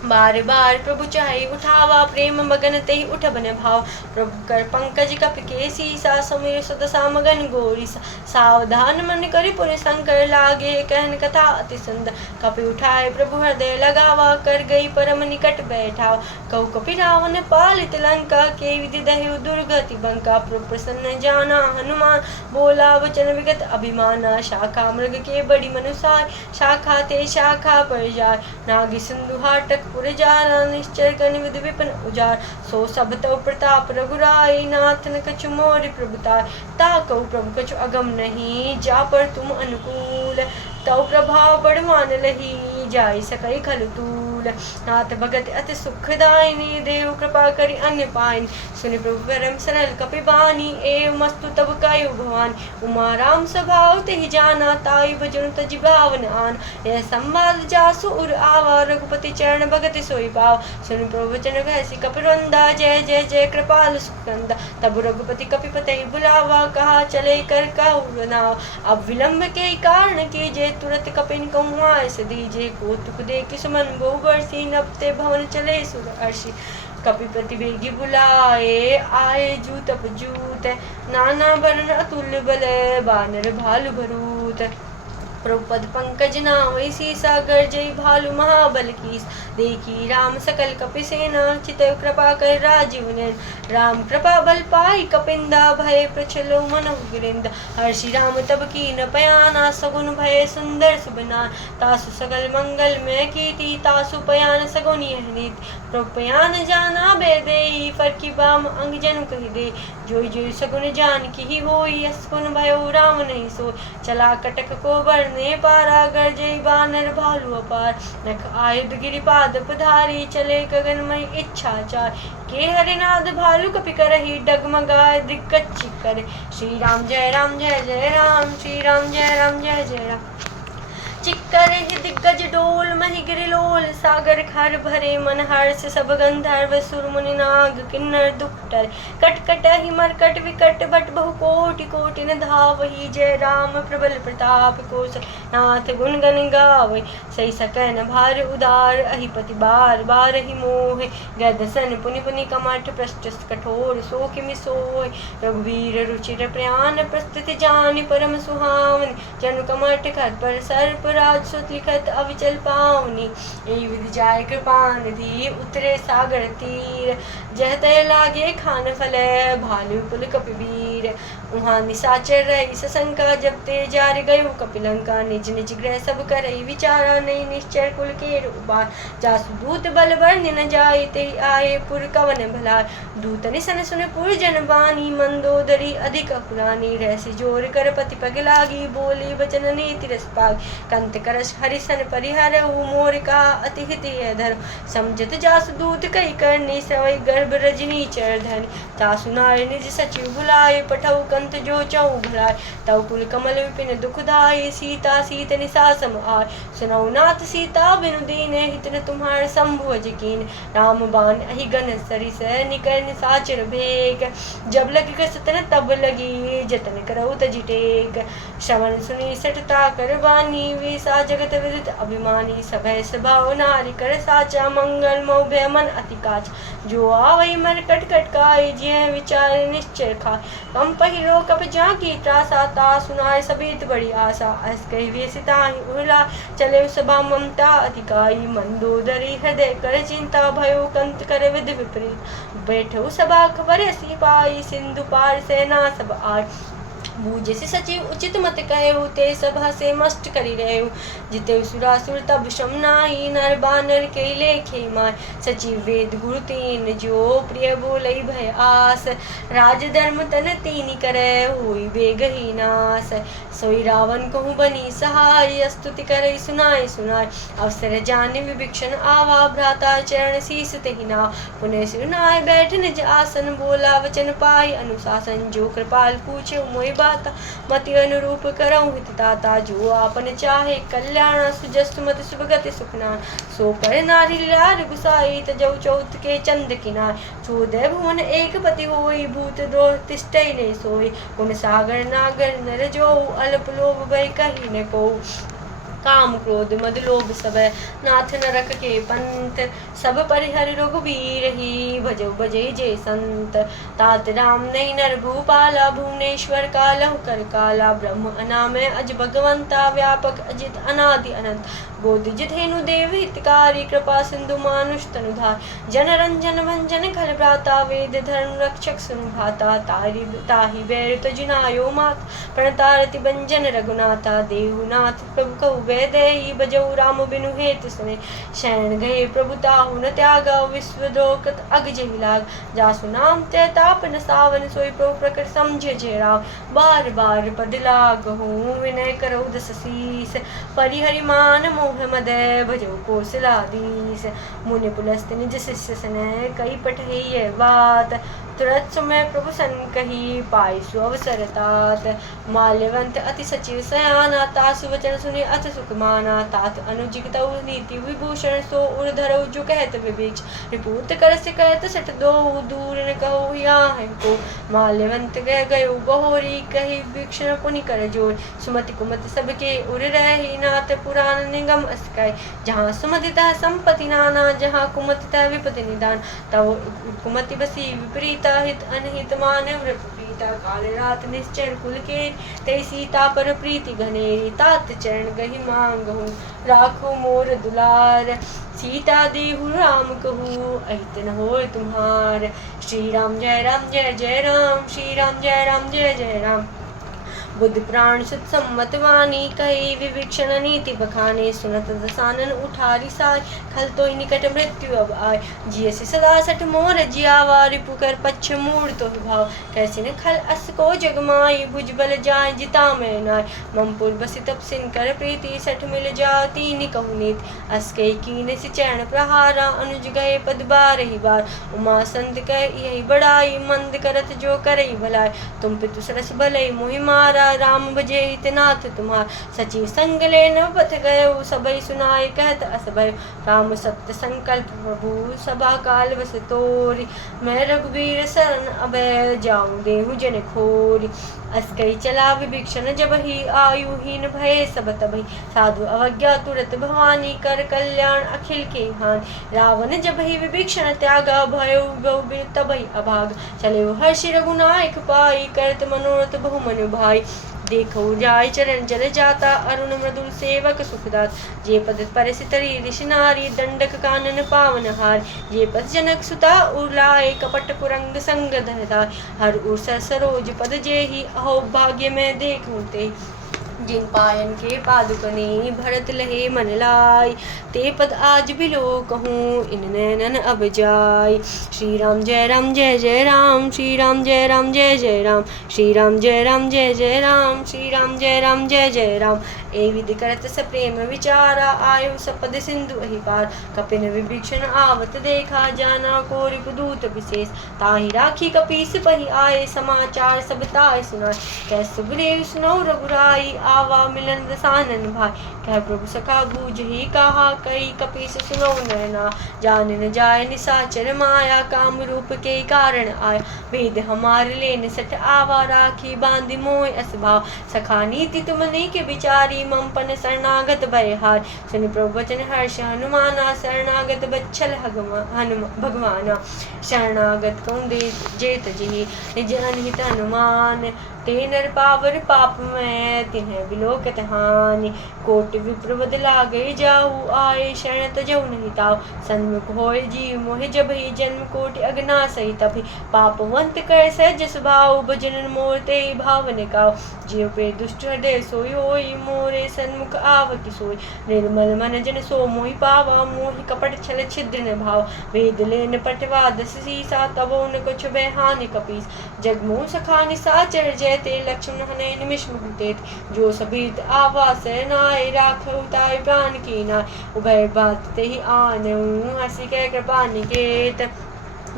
बार बार प्रभु चाहे उठावा, प्रेम मगन तेहि उठबन भाव। प्रभु कर पंकज कपि के सीसा, समीर सदसा मगन गोरीसा। सावधान मन करि पुनि शंकर लागे, कहन कथा अति सुंदर। कपि उठाए प्रभु हृदय लगावा, कर गई परम निकट बैठाव। कहु कपि रावण पालित लंका, के विधि दह्यु दुर्गति बंका। प्रभु प्रसन्न जाना हनुमान, बोला वचन विगत अभिमाना। शाखा मृग के बड़ी मनुसार, शाखा ते शाखा पर जाय। नागी सिंधु हाटक पुर जारा, निश्चर कर विधि विपिन उजार। सो सब तव प्रताप रघुराई, नाथ न कछु मोर प्रभुताय। ताकऊ प्रभु कछु अगम नहीं, जा पर तुम अनुकूल। तव प्रभाव बड़वान लही, जाय सकई खल तूल। नाथ भगत अति सुखदायिनी, देव कृपा करि अन्य पाइन। सुनि प्रभु परम सरल कपि बानी, एव मस्तु तब कायु भवानी। उमा राम स्वभाव तेहि जाना, ताई भजन तजि भावन आन। यह संवाद जासु उर आवा, रघुपति चरण भगति सोई पाव। सुनि प्रभु वचन कहसि कपिवंदा, जय जय जय कृपाल सुखंदा। तब रघुपति कपिपति बुलावा, कहा चले कर कहु बनाव। अब विलंब के कारण कीजे, तुरत कपिन कहूँ आयस दीजे। कौतुक देखि सुमन बहु बरसी नपते भवन चले सुर अर्षि कपिपति बेगी बुलाए आए जूत अपजूत नाना वर्ण अतुल्य बल बानर भालु भरूत प्रभुपद पंकज नावै सीसा गर्जई भालु महाबल कीस देखी राम सकल कपि सेना चित कृपा कर राजीव नैन राम कृपा बल पाई कपिंदा भय प्रचलो मन गिरिंद हर्षि राम तब की न पयाना सगुन भय सुंदर सुबनान तासु सकल मंगल में कीर्ति तासु पयान सगुन यह नीति प्रभु पयान जाना बेदेही फर की बाम अंग जनु कही दे जोई जोई सगुन जान की ही होई असगुन भयो राम नहीं सोई चला कटक को बरने पारा गर्जई बानर भालु अपार नख आयुध गिरिपाद पधारी चले गगनमय इच्छाचार के हरिनाद भालु कपि करहि डगमगाए दिक्कत करे श्री राम जय राम जय जय राम श्री राम जय राम जय जय राम चिक्कर ही दिग्गज डोल मही गिरिलोल सागर खार भरे मन हर्ष सब गंधर्व सुर मुनि नाग किन्नर दुखटर कट कट ही मरकट विकट बट बहु कोटि कोटि न धावहि जय राम प्रबल प्रताप कोस नाथ गुण गण गावै सही सकन भार उदार अहिपति बार बार ही मोह गदसन पुनि पुनि कमठ पृष्ठ कठोर सो किमि सोय रघुवीर रुचिर प्रयान प्रस्तुति जानि परम सुहावनि जनु कमठ कर पर सर्प राजसुत लिखत अविचल पावनी एहि विधि जाय कृपान धी उतरे सागर तीर जह तय लागे खान फले भालु पुल कपिवीर उहाँ निशाचर रही सशंका जब ते जार गयो कपिलंका निज निज गृह सब करई विचारा नहीं निश्चर कुल के उबार जासु दूत बल बरनि न जाय ते आए पुर कवन भला दूत निसन सुन पुर जन बानी मंदोदरी अधिक पुरानी रहसी जोर कर पति पग लागी बोली बचन नीति रस पाग कंत करस हरिसन परिहर मोर का अति हित धर समझत जासु दूत कई करनी सवै गर्भ रजनी चर धन तासु नार निज सचिव बुलाए पठौ कंत जो चौ भलाय तव कुल कमल विपिन दुखदाई सीता सीत निसा सम आय सुनौ नाथ सीता बिनु दीने हितन तुम्हार शंभु कीन राम बाण अहि गन सरिस निकर निसाचर भेक जब लगी सतन तब लगी जतन करौ तजि टेक श्रवण सुनी सटता कर बानी सा जगत विदित अभिमानी सभय स्वभाव नारी कर साचा मंगल मौ भय मन अति काच जो आवई मर कट कटकाई जिय विचार निश्चय खा कम पहिरो कप जाकी त्रासा ता सुनाय सभीत बड़ी आशा अस कही वे सिताही उहला चले सभा ममता अधिकाई मंदोदरी हृदय कर चिंता भयो कंत कर विधि विपरीत बैठो सभा खबर सी पाई सिंधु पार सेना सब आय बूझे सचिव उचित मत कहे ते सभा से मस्त करी रहे जिते सुरासुर तब शमनाई नर बानर के लेखे मार सचिव वेद गुरु तीन जो प्रिय बोलई भय आस राज धर्म तन तीन करे होई बेगही नास सोई रावण कहूँ बनी सहाय स्तुति करई सुनाय सुनाय अवसर जाने विभीषण आवा भ्राता चरण शीस तेहिना पुनः सुनाय बैठ निज आसन बोला वचन पाई अनुशासन जो कृपाल पूछे मोहि बाता मति अनुरूप करऊँ हित दाता जो आपन चाहे कल्याण सुजस्तु मति सुभगति सुखना सो पर नारी लार गुसाई तजौ चौथ के चंद किनार चौदह भुवन एक पति होई भूत द्रोह तिष्ठई ने सोई उन सागर नागर नर जो अल्प लोभ भय कही न को काम क्रोध मद लोभ सब नाथ नरक के पंथ सब परिहर रघुवीर ही भजो बजे जय संत तात राम नहीं नर भूपाला भुवनेश्वर कालहु कर काला ब्रह्म अनामय अज भगवंता व्यापक अजित अनादि अनंत बोधि धेनु देव हितकारी कृपा सिंधु मानुष तनुधार जन रंजन भंजन खल भ्राता वेद धर्म रक्षक सुनु भाता ताहि बैर तजुनायो मात प्रणतारति भंजन रघुनाथा देहुनाथ प्रभु कहु वैदेही बजऊ राम बिनु हेतु सुने शरण गए प्रभु ताहु न त्यागा विश्व द्रोकत अग जहि लाग जासु नाम ते ताप न सावन सोई प्रभु प्रकट समझे जे राव बार बार पद लागहु विनय करौ दस शीस परिहरि मान मोह मद भजो कौशलाधीश मुनि पुलस्त निज शिष्य सने कई पठहि ये बात तुरत समय प्रभु सन कही पाई सु अवसर तात। माल्यवंत अति सचिव सयाना तासु वचन सुने अथ सुख माना। तात अनुजित नीति विभूषण सो उर धरऊ जो कहत विभीक्ष। रिपूत कर से कहत सठ दो दूर न कहो यहाँ को। माल्यवंत कह गयो बहोरी कही वीक्षण पुनि कर जोर। सुमति कुमति सबके उर रही नाथ पुराण निगम अस्काय। जहाँ सुमति तह संपत्ति नाना जहाँ कुमति तह विपति निदान। तब कुमति बसी विपरीता हित अनहित मानव प्रीता। काल रात निश्चर कुल के ते सीता पर प्रीति घनेरी। तात चरण गही मांगहु राखो मोर दुलार। सीता देहु राम कहू अहित न होय तुम्हार। श्री राम जय राम जय जय राम। श्री राम जय राम जय जय राम। बुद्ध प्राण सुत सम्मत वाणी कही विवीक्षण नीति बखाने। सुनत दसानन उठारी साय खल तो निकट मृत्यु अब आय। जियसि सदा सठ मोर जियावा रिपु कर पक्ष मूढ़ तो भाव। कैसे न खल अस को जगमाई भुजबल जाय जिता में नाय। ममपुर बसि तप सिन कर प्रीति सठ मिल जा तीन कहु नीत। अस के कीन सि चरण प्रहारा अनुज गए पद बारही बार। उमा संत कह यही बड़ाई मंद करत जो करई भलाई। तुम पितु सरस भलई मोहि मारा राम बजे हितनाथ तुम्हार। सचिव संग लेन पथ गयो सबई सुनाय कहत अस भय। राम सत्य संकल्प प्रभु सभा काल बस तोरी। मैं रघुवीर शरण अभय जाऊं देहु जन खोरी। अस कई चला विभीषण जब ही आयुहीन भय सब तबहि। साधु अवज्ञा तुरत भवानी कर कल्याण अखिल के हान। रावण जब ही विभीषण त्यागा भयो गौ तबहि अभाग। चले हर्षि रघुनायक पाई करत मनोरथ बहु मनु भाई। देखो जाय चरण जल जाता अरुण मृदुल सेवक सुखदात। जे पद परसि तरी ऋषि नारी दंडक कानन पावन हार। जे पद जनक सुता उलाए कपट कुरंग संग धरधार। हर उर सरोज पद जेहि अहो भाग्य में देखूं ते। जिन पायन के पादुकने भरत लहे मन लाई। ते पद आज बिलो कहूँ इन नैनन अब जाय। श्री राम जय राम जय जय राम। श्री राम जय राम जय जय राम। श्री राम जय राम जय जय राम। श्री राम जय राम जय जय राम। ए विधि करत सप्रेम विचारा आयु सपद सिंधु अहि पार। कपिन विभीषण आवत देखा जाना को रिपुदूत विशेष। ताहि राखी कपीस पहि आए समाचार सब ताय सुनाय। कैसु सुग्रीव सुनौ रघुराई आवा मिलन दसानन भाई। कह प्रभु सखा बूझहि कहा कई कपीस सुनो नैना। जान न जाय निसाचर माया काम रूप के कारण आया। वेद हमार लेन सठ आवा राखी बांधि मोय अस भाव। सखा नीति तुम के विचारी मम पन शरणागत भयहार। सुन प्रभु वचन हर्ष हनुमाना शरणागत बच्छल भगवाना। शरणागत कौन दे जेत जिहि निज अनहित हनुमान। ते नर पावर पाप में तिन्ह बिलोकत हानि। कोट विप्र बद लागे जाऊ आए शरण तजौ नहीं ताऊ। सन्मुख होय जीव मोहि जब ही जन्म कोटि अगना सही तभी। पापवंत कर सहज स्वभाव भजन मोर ते भाव निकाऊ। जीव पे दुष्ट हृदय सोई होई मोरे सन्मुख आव की सोई। निर्मल मन जन सो मोहि पावा मोहि कपट छल छिद्र न भाव। वेद लेन पटवा दस सीसा तबो न कुछ बेहानि कपीस। जगमोह सखा निसाचर जयते लक्ष्मण हने निमिष मुहते। जो सबीत आवास नाय राखौ ताय प्राण की नाय। उभय बात ते ही आनऊ हसी कह कृपा निकेत।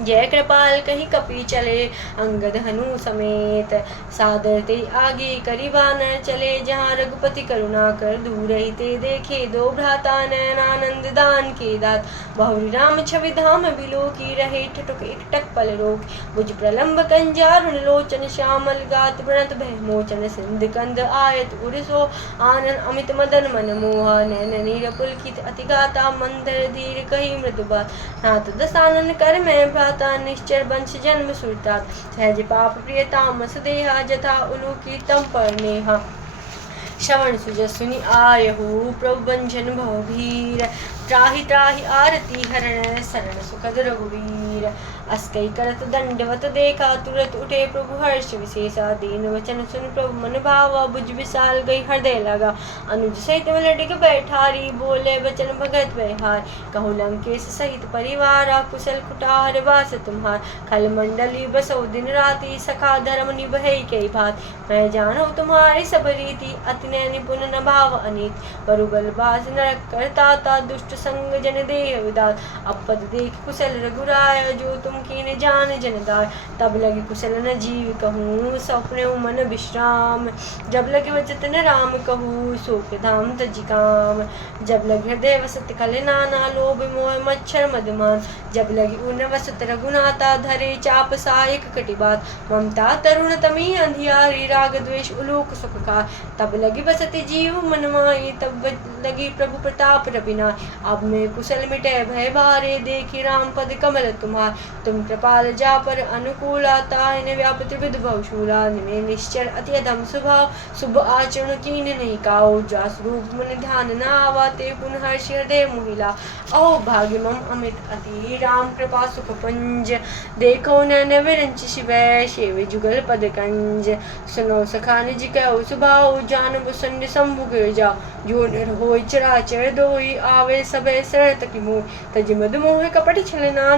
जय कृपाल कही कपि चले अंगद हनु समेत। सादर ते आगे करिबान चले जहाँ रघुपति करुणा कर दूर ही ते देखे दो भ्राता नयनानंद दान के दात। बहुरी राम छवि धाम बिलो की रहे ठटुक एकटक पल रोक। भुज प्रलंब कंजारुण लोचन श्यामल गात प्रणत भय मोचन। सिंध कंद आयत उर्सो आनन अमित मदन मन मोहा। नैन नीर पुलकित अति गाता मंदर धीर कही मृदु बात। नाथ दसानन कर में भ्राता निश्चर वंश जन्म सुरतात। सहज पाप प्रिय तामस देहा जथा उलू की तम पर नेहा। श्रवण सुजस सुनि आयहु प्रभु बंजन भवभीर। त्राहि त्राहि आरती हरण शरण सुखद रघुवीर। अस्कई करत दंडवत देखा तुरत उठे प्रभु हर्ष विशेषा। दीन वचन सुन प्रभु मन भावा भुज विशाल गई हृदय लगा। अनुज सहित लटिक बैठारी बोले वचन भगत व्यवहार। कहु लंकेश सहित परिवारा कुशल कुटार वास तुम्हार। खल मंडली बसो दिन राति सखा धर्म निभई के भात। मैं जानो तुम्हारी सब रीति अति निपुण न भाव अनीत। बरुबल बास नरक करता दुष्ट संग जन देह विदात। अपद देख कुशल रघुराय जो तुम कीन जान जनदार। तब लगे कुशल न जीव कहूँ सपने मन विश्राम। जब लगे वचत न राम कहूँ सोक धाम तजी काम। जब लगे हृदय वसत कल नाना लोभ मोह मच्छर मधुमान। जब लगे उन वसत रघुनाथा धरे चाप सायक कटिबात। ममता तरुण तमी अंधियारी राग द्वेष उलोक सुखकार। तब लगी बसति जीव मन माही तब लगी प्रभु प्रताप रविना। अब मैं कुशल मिटे भय भारे देखी राम पद कमल तुम्हार। तुम कृपाल जा पर अनुकूल आता व्याप त्रिविध भवशूला। निमे निश्चर अति अधम स्वभाव शुभ आचरण कीन नहीं काओ। जास रूप मन ध्यान न आवाते पुनः हर्ष हृदय मोहिला। अहो भाग्य मम अमित अति राम कृपा सुख पंज। देखो नैन विरंच शिवै शेव जुगल पद कंज। सुनो सखा निज कहो सुभाव जान बुसंड शंभु गिर जाओ। जो निर होय चराचर दोई आवे सबे शरण तकी मोह। तज मद मोह कपट छलना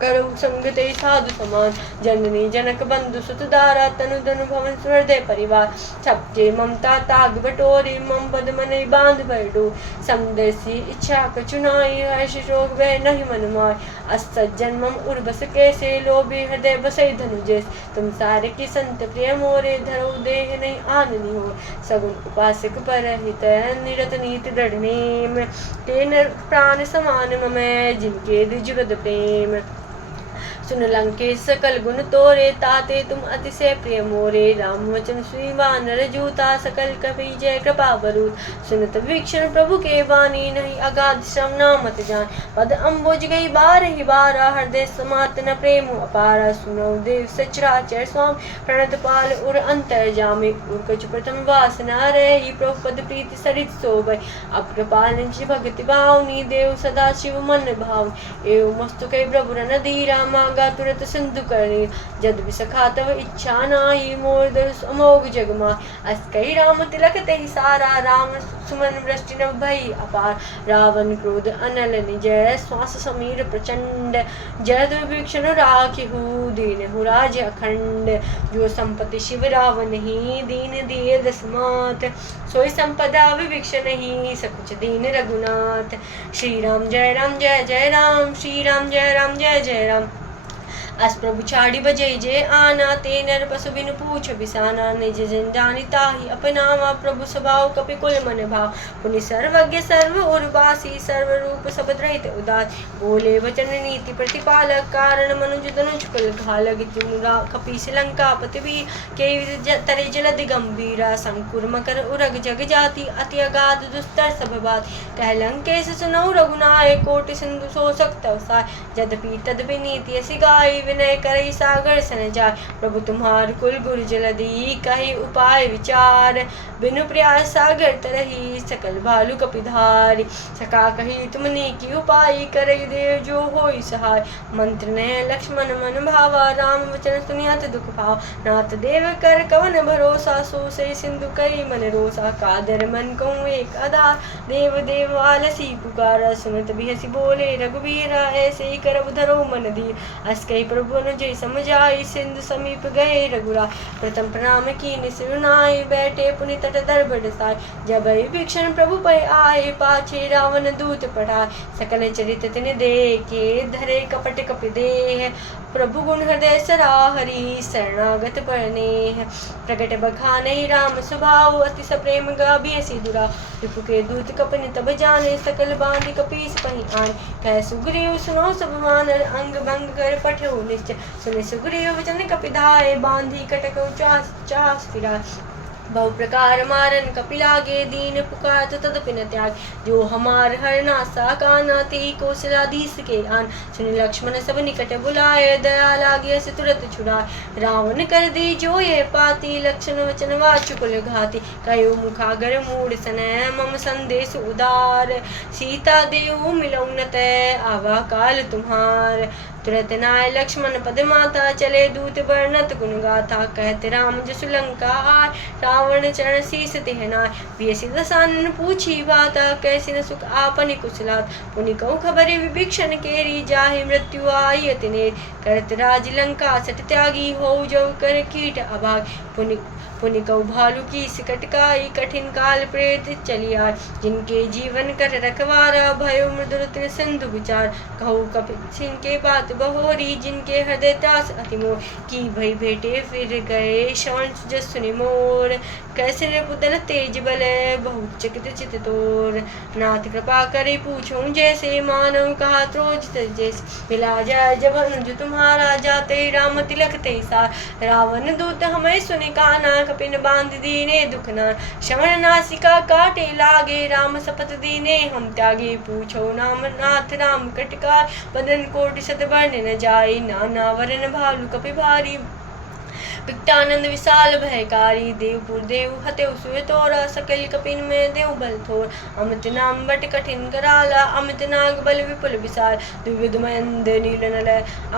करो संग ते साधु समान। जननी जनक बंधु सुत दारा तनु धनु भवन हृदय परिवार। सबके ममता ताग बटोरी मम पद मन बांध भरडो। समदर्शी इच्छा कचुनाई हर्ष शोक वह नहीं मन मार। असज्जन मम उर्बस कैसे लोभी हृदय बसई धनुजेस। तुम सारे की संत प्रिय मोरे धरो देह नहीं आननी हो। सगुन उपासक पर हित निरत नीति दृढ़ नेम। तेन प्राण समान मम जिनके द्विजुगद प्रेम। सुन लंकेश सकल गुण तोरे ताते तुम अतिशय प्रिय मोरे। राम वचन सुई वानर जूता सकल कपि जय कृपा बरूद। सुनत वीक्षण प्रभु के बानी नहीं अगाध श्रम नामत जान। पद अम्बुज गई बार ही बारा हृदय समात न प्रेम अपारा। सुनो देव सचराचर स्वामी प्रणत पाल उर अंतर जामे। उर कछ प्रथम वासना रही प्रभु पद प्रीति सरित सोभय। अब कृपाल भक्ति भावनी देव सदा शिव मन भाव। एवं मस्तु कई प्रभु रन धीरा मांगा तुरत सिंधु करनी। जद विसखा तव इच्छा नाही मोर दर्श अमोघ जगमा। अस कई राम तिलक तेहि सारा राम सुमन वृष्टि नभ भई अपार। रावण क्रोध अनल निजय श्वास समीर प्रचंड। जद विभीषण राखिहु दीनहु राज अखंड। जो संपत्ति शिव रावण ही दीन दिए दसमात। सोई संपदा विभीषण ही सकुच दीन रघुनाथ। श्री राम जय राम श्री राम जय जय राम। अस प्रभु छाड़ी बजई जे आना। ते नर पशु बिनु पूछ बिसाना। निज जन जानि ताहि अपनावा। प्रभु स्वभाव कपि कुल मन भाव। पुनि सर्वज्ञ सर्व उर्वासी सर्व रूप शब्द रहित उदास। बोले वचन नीति प्रतिपालक कारण मनुज तनुज कुल घालक। मुरा कपीस लंका पति भी के तरे जलधि गंभीरा। संकुर मकर उरग जग जाति अति अगाध दुस्तर सब बात। कह लंकेश सुनौ रघुनाय कोटि सिंधु सो सकत साय। यद्यपि तद्यपि नीति असि गाई विनय करई सागर सन जाय। प्रभु तुम्हार कुल गुरु जलधि कहि उपाय विचार। बिनु प्रयास सागर तरही सकल भालु कपिधारी। सका कही तुमने की उपाय करई देव जो होई सहाय। मंत्र ने लक्ष्मण मन भावा राम वचन सुनियत दुख भाव। नाथ देव कर कवन भरोसा सो से सिंधु कई मन रोसा। कादर मन कहूँ एक आधार देव देव आलसी पुकारा। सुनत भी हसी बोले रघुवीरा ऐसे ही करब धरो मन धीर। अस कही प्रभु अनुजय समझाई सिंधु समीप गए रघुरा। प्रथम प्रणाम कीन सिरुनाई बैठे पुनि तट दरबड़ साय। जब विभीषण प्रभु पै आए पाछे रावण दूत पठाए। सकल चरित तिन देखे धरे कपट कपि देह। प्रभु गुण हृदय सराहरी शरणागत परनेह। प्रगट बखाने राम स्वभाव अति सप्रेम गाभियसी दुरा। रिपु के दूत कपनि तब जाने सकल बांधि कपीस पहि आन। कह सुग्रीव सुनो सब वानर अंग भंग कर पठो निश्चय। सुने सुग्रीव वचन कपिधाय बांधी कटक चास फिराय। बहु प्रकार मारन कपिलागे दीन पुकारत तदपि न त्याग। जो हमार हर नासा काना ते कौशलाधीश के आन। सुनि लक्ष्मण सब निकट बुलाए दया लागे अस तुरत छुड़ाए। रावण कर दी जो ये पाती लक्षण वचन वाचु कुल घाती। कयो मुखागर मूड सनय मम संदेश उदार। सीता देव मिलौ न तै आवा काल तुम्हार। तुरत नाय लक्ष्मण पद माता चले दूत वर्णत गुण गाथा। कहते राम जसु लंका आय रावण चरण शीस तिह नाय। पियसि दसानन पूछी बाता कैसी न सुख आपनि कुशलात। पुनि कहूँ खबर विभीषण केरी जाहि मृत्यु आई अति नेर। करत राज लंका सट त्यागी हो जो कर कीट अभाग। पुनि कहूँ भालू की सिकटकाई कठिन काल प्रेत चली आय। जिनके जीवन कर रखवारा भयो मृदुर तिन सिंधु विचार। कहूँ कपि सिंह के बात तात बहोरी, जिनके हृदय त्रास अति मोर, की भई भेटे फिर गए, श्रवण जस सुनि मोर। कैसे नृपुतल तेज बल, बहुत चकित चित तोर, नाथ कृपा करे पूछूं जैसे, मानव कहा त्रोज जैसे। मिला जाए जब अनुज तुम्हारा, जाते राम तिलक ते सार, रावण दूत हमें सुनि काना, कपिन बांध दीने दुख नान। श्रवण नासिका काटे लागे, राम शपथ दीने हम त्यागे, पूछो नाम नाथ राम कटकार, बदन कोटि शत बरन न जाए, नाना वरन भालु कपि भारी, विकटानंद विशाल भयकारी, देवपुर देव हतेउ सुय तोरा, सकल कपिन में देव बल थोर। अमित नाम बट कठिन कराला, अमित नाग बल विपुल विशाल, द्विविध मयंद नील नल,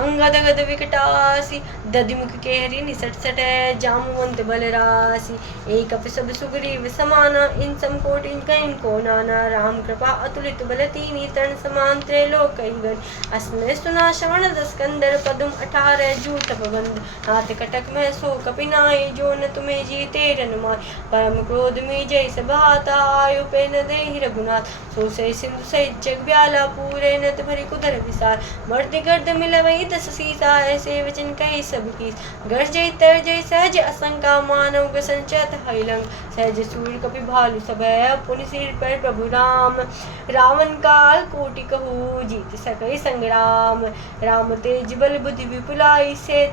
अंगद गद विकटासी, दधिमुख केहरी निसट सट, जामवंत बल राशि। एक अप सब सुग्रीव समाना, इन सम कोटि कहीं को नाना, राम कृपा अतुलित बल तीनी, तरण समान त्रैलोक कई। अस्मय सुना श्रवण दस कंदर, पदुम 18 जूट बंद, नाथ कटक में सो कपिनाई, जो न तुम्हें जीते रनुमाय। परम क्रोध में जय सभाता, आयु पे न देहि रघुनाथ, सो सही सिंधु सहित जग ब्याला, पूरे नत भरी कुदर विसार। मर्द गर्द मिलवई 10 सीसा, ऐसे वचन कही सब कीस, गर्जय तरजय सहज असंका, मानव संचत हईलंग। सहज सूर कपि भालु सब, पुनि सिर पर प्रभु राम, रावण काल कोटि कहू, जीत सकई संग्राम। राम तेज बल बुद्धि विपुलाई, से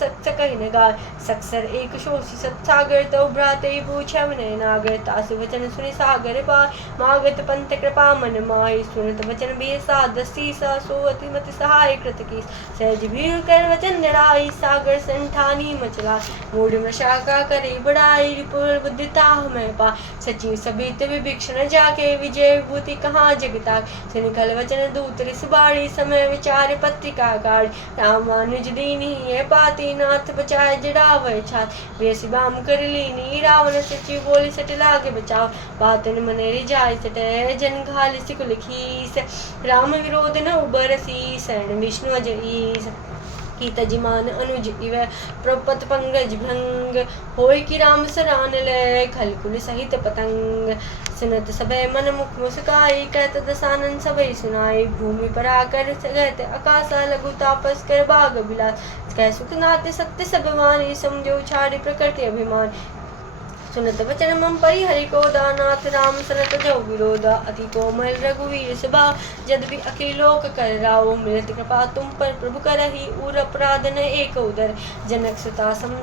सकई न गाय, सक्सर एक शोषि सत सागर, तो भ्राते पूछे विनय नागर। तासु वचन सुनि सागर पार, मागत पंथ कृपा मन माहि, सुनत वचन भी सादस सीसा, सो अति मति सहाय कृत कीस। सहज भीड़ कर वचन डराई, सागर संठानी मचला, मूढ़ मशाका करे बड़ाई, रिपुर बुद्धि ताह में पा। सचिव सबित विभीषण जाके, विजय विभूति कहाँ जगता, सुनिकल वचन दूत रिस बाड़ी, समय विचार पत्रिका काढ़। रामानुज दीनी है पाती, नाथ बचाए जड़ावै छात, वेसी बाम कर लीनी, रावण सचिव बोली सट लागे बचाओ। बातन मने रिजाय सटे, जन घाल सिकुल खीस, राम विरोध न उबरसी, शरण विष्णु अजईस। की तजिमान अनुज इव, प्रपत पंगज भंग, होय कि राम सरान ले, खलकुल सहित पतंग। सुनत सबे मन मुख मुस्काई, कहत दसानन सबई सुनाई, भूमि पर आकर गहत आकाशा, लघु तापस कर बाग बिलास। कह सुख नाते सत्य सब वाणी, समझो छाड़ी प्रकृति अभिमान। सुनत वचन मम परि हरि कोदा, नाथ राम सनत जो विरोधा। अति कोमल रघुवीर सभा, यद्यपि अखिल लोक कर राव, मिलत कृपा तुम पर प्रभु करहि, उर अपराध न एक उदर। जनक सुता सम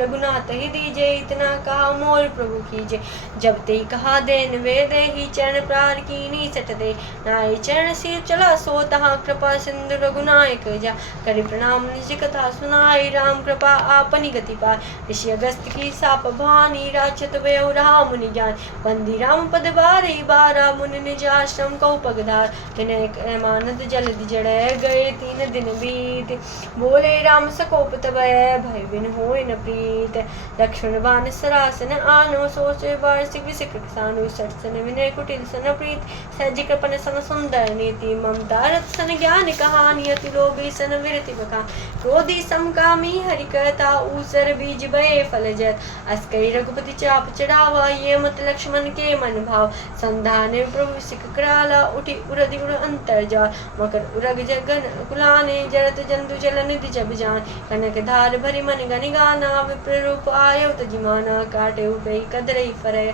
रघुनाथ ही दीजे, इतना कहा मोर प्रभु कीजे। जब ते कहा देन वे देहि, चरण प्रार कीनी सट दे। नाई चरण सिर चला सो तहा, कृपा सिंधु रघुनायक जा। करि प्रणाम निज कथा सुनाई, राम कृपा आपनि गति पाय। ऋषि अगस्त की साप भानी, राक्षत भयो राम मुनि ज्ञान। बंदी राम पद बारी बारा, मुनि निज आश्रम कौ पगधार। तिनय मानद जलधि जड़ै, गए 3 दिन बीत। बोले राम सकोप तबै, भय बिन होय न प्रीत। लक्ष्मण बाण सरासन आनो, सोचे वार्षिक विसिक सानु। सटसन विनय कुटिल सन प्रीत, सहज कृपन सन सुंदर नीति। ममता रथ सन ज्ञान कहानी, अति लोभी सन विरति बखान। क्रोधी समकामी हरि कहता, ऊसर बीज भये फल जत। अस कई रघुपति चाप चढ़ावा, ये मत लक्ष्मण के मन भाव। संधाने प्रभु सिख कराला, उठी उरधि उर अंतर जा। मकर उरग जगन कुलाने, जरत जंतु जल निधि जब जान। कनक धार भरी मन गनि गाना, विप्र रूप आयो तजिमाना। काटे उपई कदरई फरे,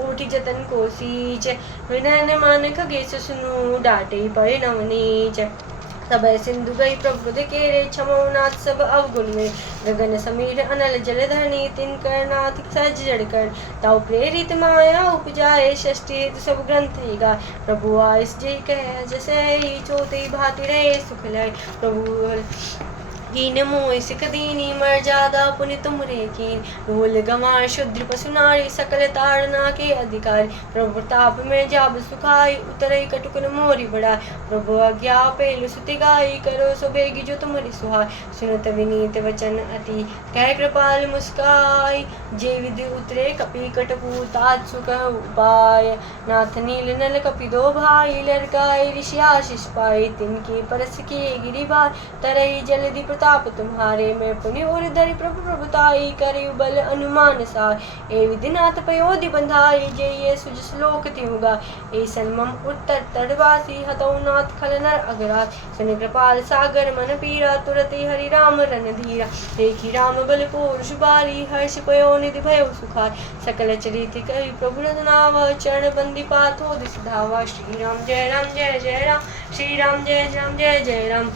उठी जतन को सींच। विनय न मान खगेश सुनु, डाटे पड़े नव नीच। तब सिंधु गई प्रभु केरे, क्षमो नाथ सब अवगुण में। गगन समीर अनल जलधरणी, तिनकर नाथ सहज जड़कर। तव प्रेरित माया उपजाए, षष्ठी सब ग्रंथ ही गाय। प्रभु आयस जय कह जैसे ही, चौथी भांति रहे सुख लय। प्रभु कीन मोय सिख दीनी, मर्यादा पुनि तुमरे कीन। ढोल गंवार शुद्र पशु नारी, सकल ताड़ना के अधिकारी। प्रभु प्रताप में जाब सुखाई, उतरई कटुकन मोरी बढ़ाई। प्रभु आज्ञा पेलु सुति गाई, करो सो बेगी जो तुमरी सुहाई। सुनत विनीत वचन अति, कह कृपाल मुस्काई। जे विधि उतरे कपि कटकु, तात सुख उपाय। नाथ नील नल कपि दो भाई, लड़काई ऋषि आशीष पाई। तिनकी परस किए गिरिभार, तरई जलधि प्रताप प्रताप तुम्हारे, मैं पुनि उर धरि प्रभु प्रभुताई, करे बल अनुमान सार, ए विधिनाथ पयोधि बंधाई, जे ये सुज श्लोक तिहुगा, ए सन्मम उत्तर तड़वासी, हतौ नाथ खल नर अगराज, सुनि कृपाल सागर मन पीरा, तुरति हरि राम रन धीरा, देखी राम बल पौरुष बारी, हर्ष पयो निधि भयो सुखार, सकल चरित कहि प्रभु रघुनावा, चरण बंदी पाथो दिस धावा, श्री राम जय राम जय जय राम, श्री राम जय राम जय जय राम।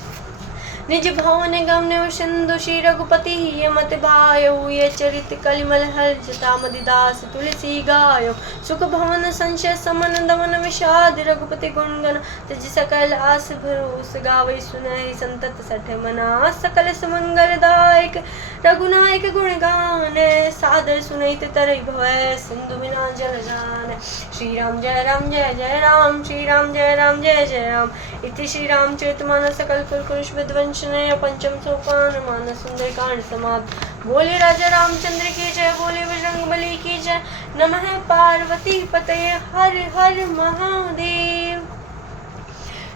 निज भवन गमन सिंधु श्री रघुपति ये मत भायो, ये चरित कलिमल हर जता मदिदास तुलसी गायो, सुख भवन संशय समन दमन विषाद, रघुपति गुणगण तज सकल आस भरोस, गावै सुनहि संतत सठ मना, सकल सुमंगल दायक रघुनायक गुण गान, सादर सुनैत तरई भवै सिंधु बिना जल जान, श्री राम जय जय राम, श्री राम जय जय राम। इति श्री रामचरितमानस सकल कुल विध्वंसनय पंचम सोपान मानस सुंदर कांड समाप्त। बोले राजा रामचंद्र की जय, बोले बजरंग बली की जय, नमः पार्वती पतये हर हर महादेव।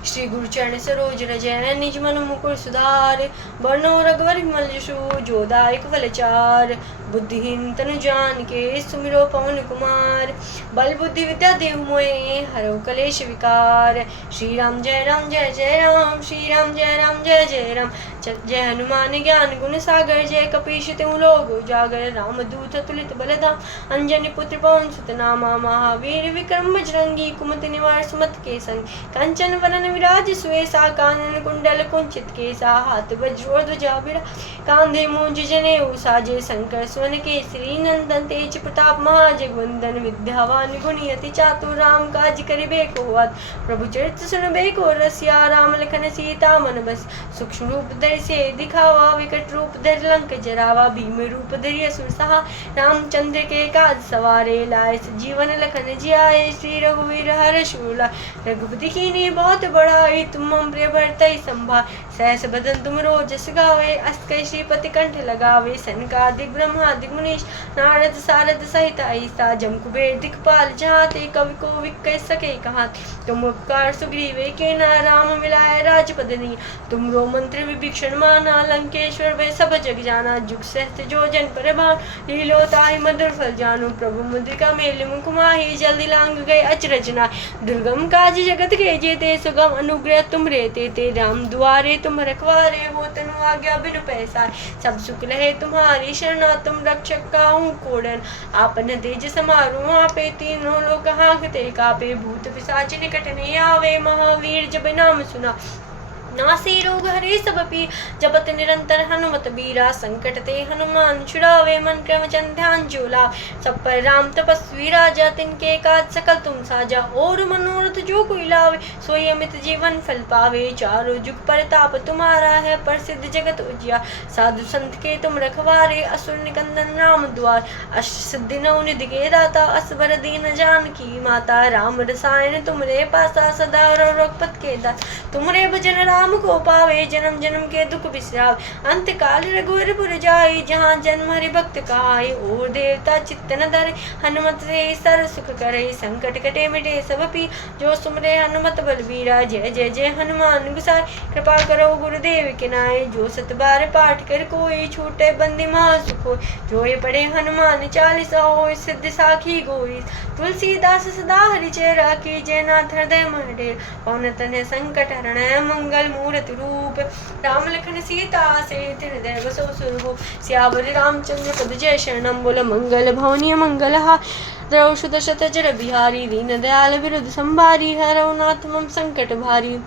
श्री गुरु चरण सरोज रज निज मन मुकुर सुधार, वर्णो रघुवर विमल यशु जो दायक फलचार, बुद्धिहीन तनु जान के सुमिरो पवन कुमार, बल बुद्धि विद्या देहु मोहे हरौ कलेश विकार, श्री राम जय जय राम, श्री राम जय जय राम। जय हनुमान ज्ञान गुण सागर, जय कपीश तिहु लोक उजागर, राम दूत अतुलित बलधाम, अंजनी पुत्र पवन सुत नामा, महावीर विक्रम बजरंगी, कुमति निवार सुमति के संग, कंचन वरन विराज सुवेसा, कानन कुंडल कुंचित केसा, हाथ वज्र ध्वजा बिराज, कांधे मूंज जनेऊ साजे, शंकर सुवन केसरी नंदन, तेज प्रताप महाजगवंदन, विद्यावान गुणी अति चातुर, राम काज करिबे को आतुर, प्रभु चरित्र सुनबे को रसिया, राम लखन सीता मन बस, सूक्ष्म रूप धरि से दिखावा, विकट रूप धरि लंक जरावा, भीम रूप धरि असुर सहा, रामचंद्र के काज सवारे, लाए जीवन लखन जियाए, श्री रघुवीर हर्ष उल्लास, रघुपति कीन्ही बहुत बड़ाई, तुम मम प्रिय भरतहि संभाय, सहस बदन तुम रोजस गावे, अस्त कहि श्रीपति कंठ लगावे, सनकादिक ब्रह्मादिक मुनीश, नारद सारद सहित ऐसा, जम कुबेर दिखपाल जहाते, कवि कोविद कह सके कहाते, तुम उपकार सुग्रीवे कीन्हा, राम मिलाए राजपद नी, तुमरो मंत्र विभीषण माना, लंकेश्वर वे सब जग जाना, जुग सहस्त्र जो जन पर भान, लीलो ताहि मधुर फल जानु, प्रभु मुद्रिका मेल मुख माहि, जल्दी लांग गए अचरज नाहि, दुर्गम काज जगत के जेते, सुगम अनुग्रह तुम रे ते, राम दुआरे तुम रखवारे, हो तनु आज्ञा बिनु पैसारे, सब सुख लहे तुम्हारी शरणा, तुम रक्षक काहू को डर, आपन तेज समारो आपे, तीनों लोक हांकते कापे, भूत पिशाच निकट नहीं आवे, महावीर जब नाम सुना, नासी रोग हरे सब पीर, जपत निरंतर हनुमत बीरा, संकट ते हनुमान छुड़ावे, मन क्रम चंद ध्यान जो लाभ, सब पर राम तपस्वी राजा, तिनके काज सकल तुम साजा, और मनोरथ जो कोई लावे, सोई अमित जीवन फल पावे, चारों जुग परताप तुम्हारा है, प्रसिद्ध जगत उजिया, साधु संत के तुम रखवारे, असुर निकंदन राम द्वार, अष्ट सिद्धि नौ निधि के दाता, असबर दीन जानकी माता, राम रसायन तुमरे पासा, सदा रघुपत के दास, तुमरे भजन राम को पावे, जन्म जन्म के दुख बिसरावे, अंत काल रघुवर पुर जाई, जहाँ जन्म हरि भक्त कहाई, और देवता चित्त न धरे, हनुमत से सर सुख करे, संकट कटे मिटे सब पी, जो सुमरे हनुमत बलबीरा, जय जय जय हनुमान गुसाई, कृपा करो गुरुदेव के नाय, जो सत बार पाठ कर कोई, छूटे बंदी महा सुख होय, जो ये पढ़े हनुमान चालीसा, होय सिद्धि साखी गोई, तुलसीदास सदा हरिचय राखी, जय नाथ हृदय मन, पवन तनय संकट हरण, मंगल मूर्ति रूप, राम लखन सीता सहित हृदय बसो सुरभूप, सियावर रामचंद्र पद जय शरणम, बोल मंगल भवनीय मंगल हा, द्रौषध शत जर बिहारी, दीन दयाल विरुद्ध संभारी, हरौ नाथ मम संकट भारी।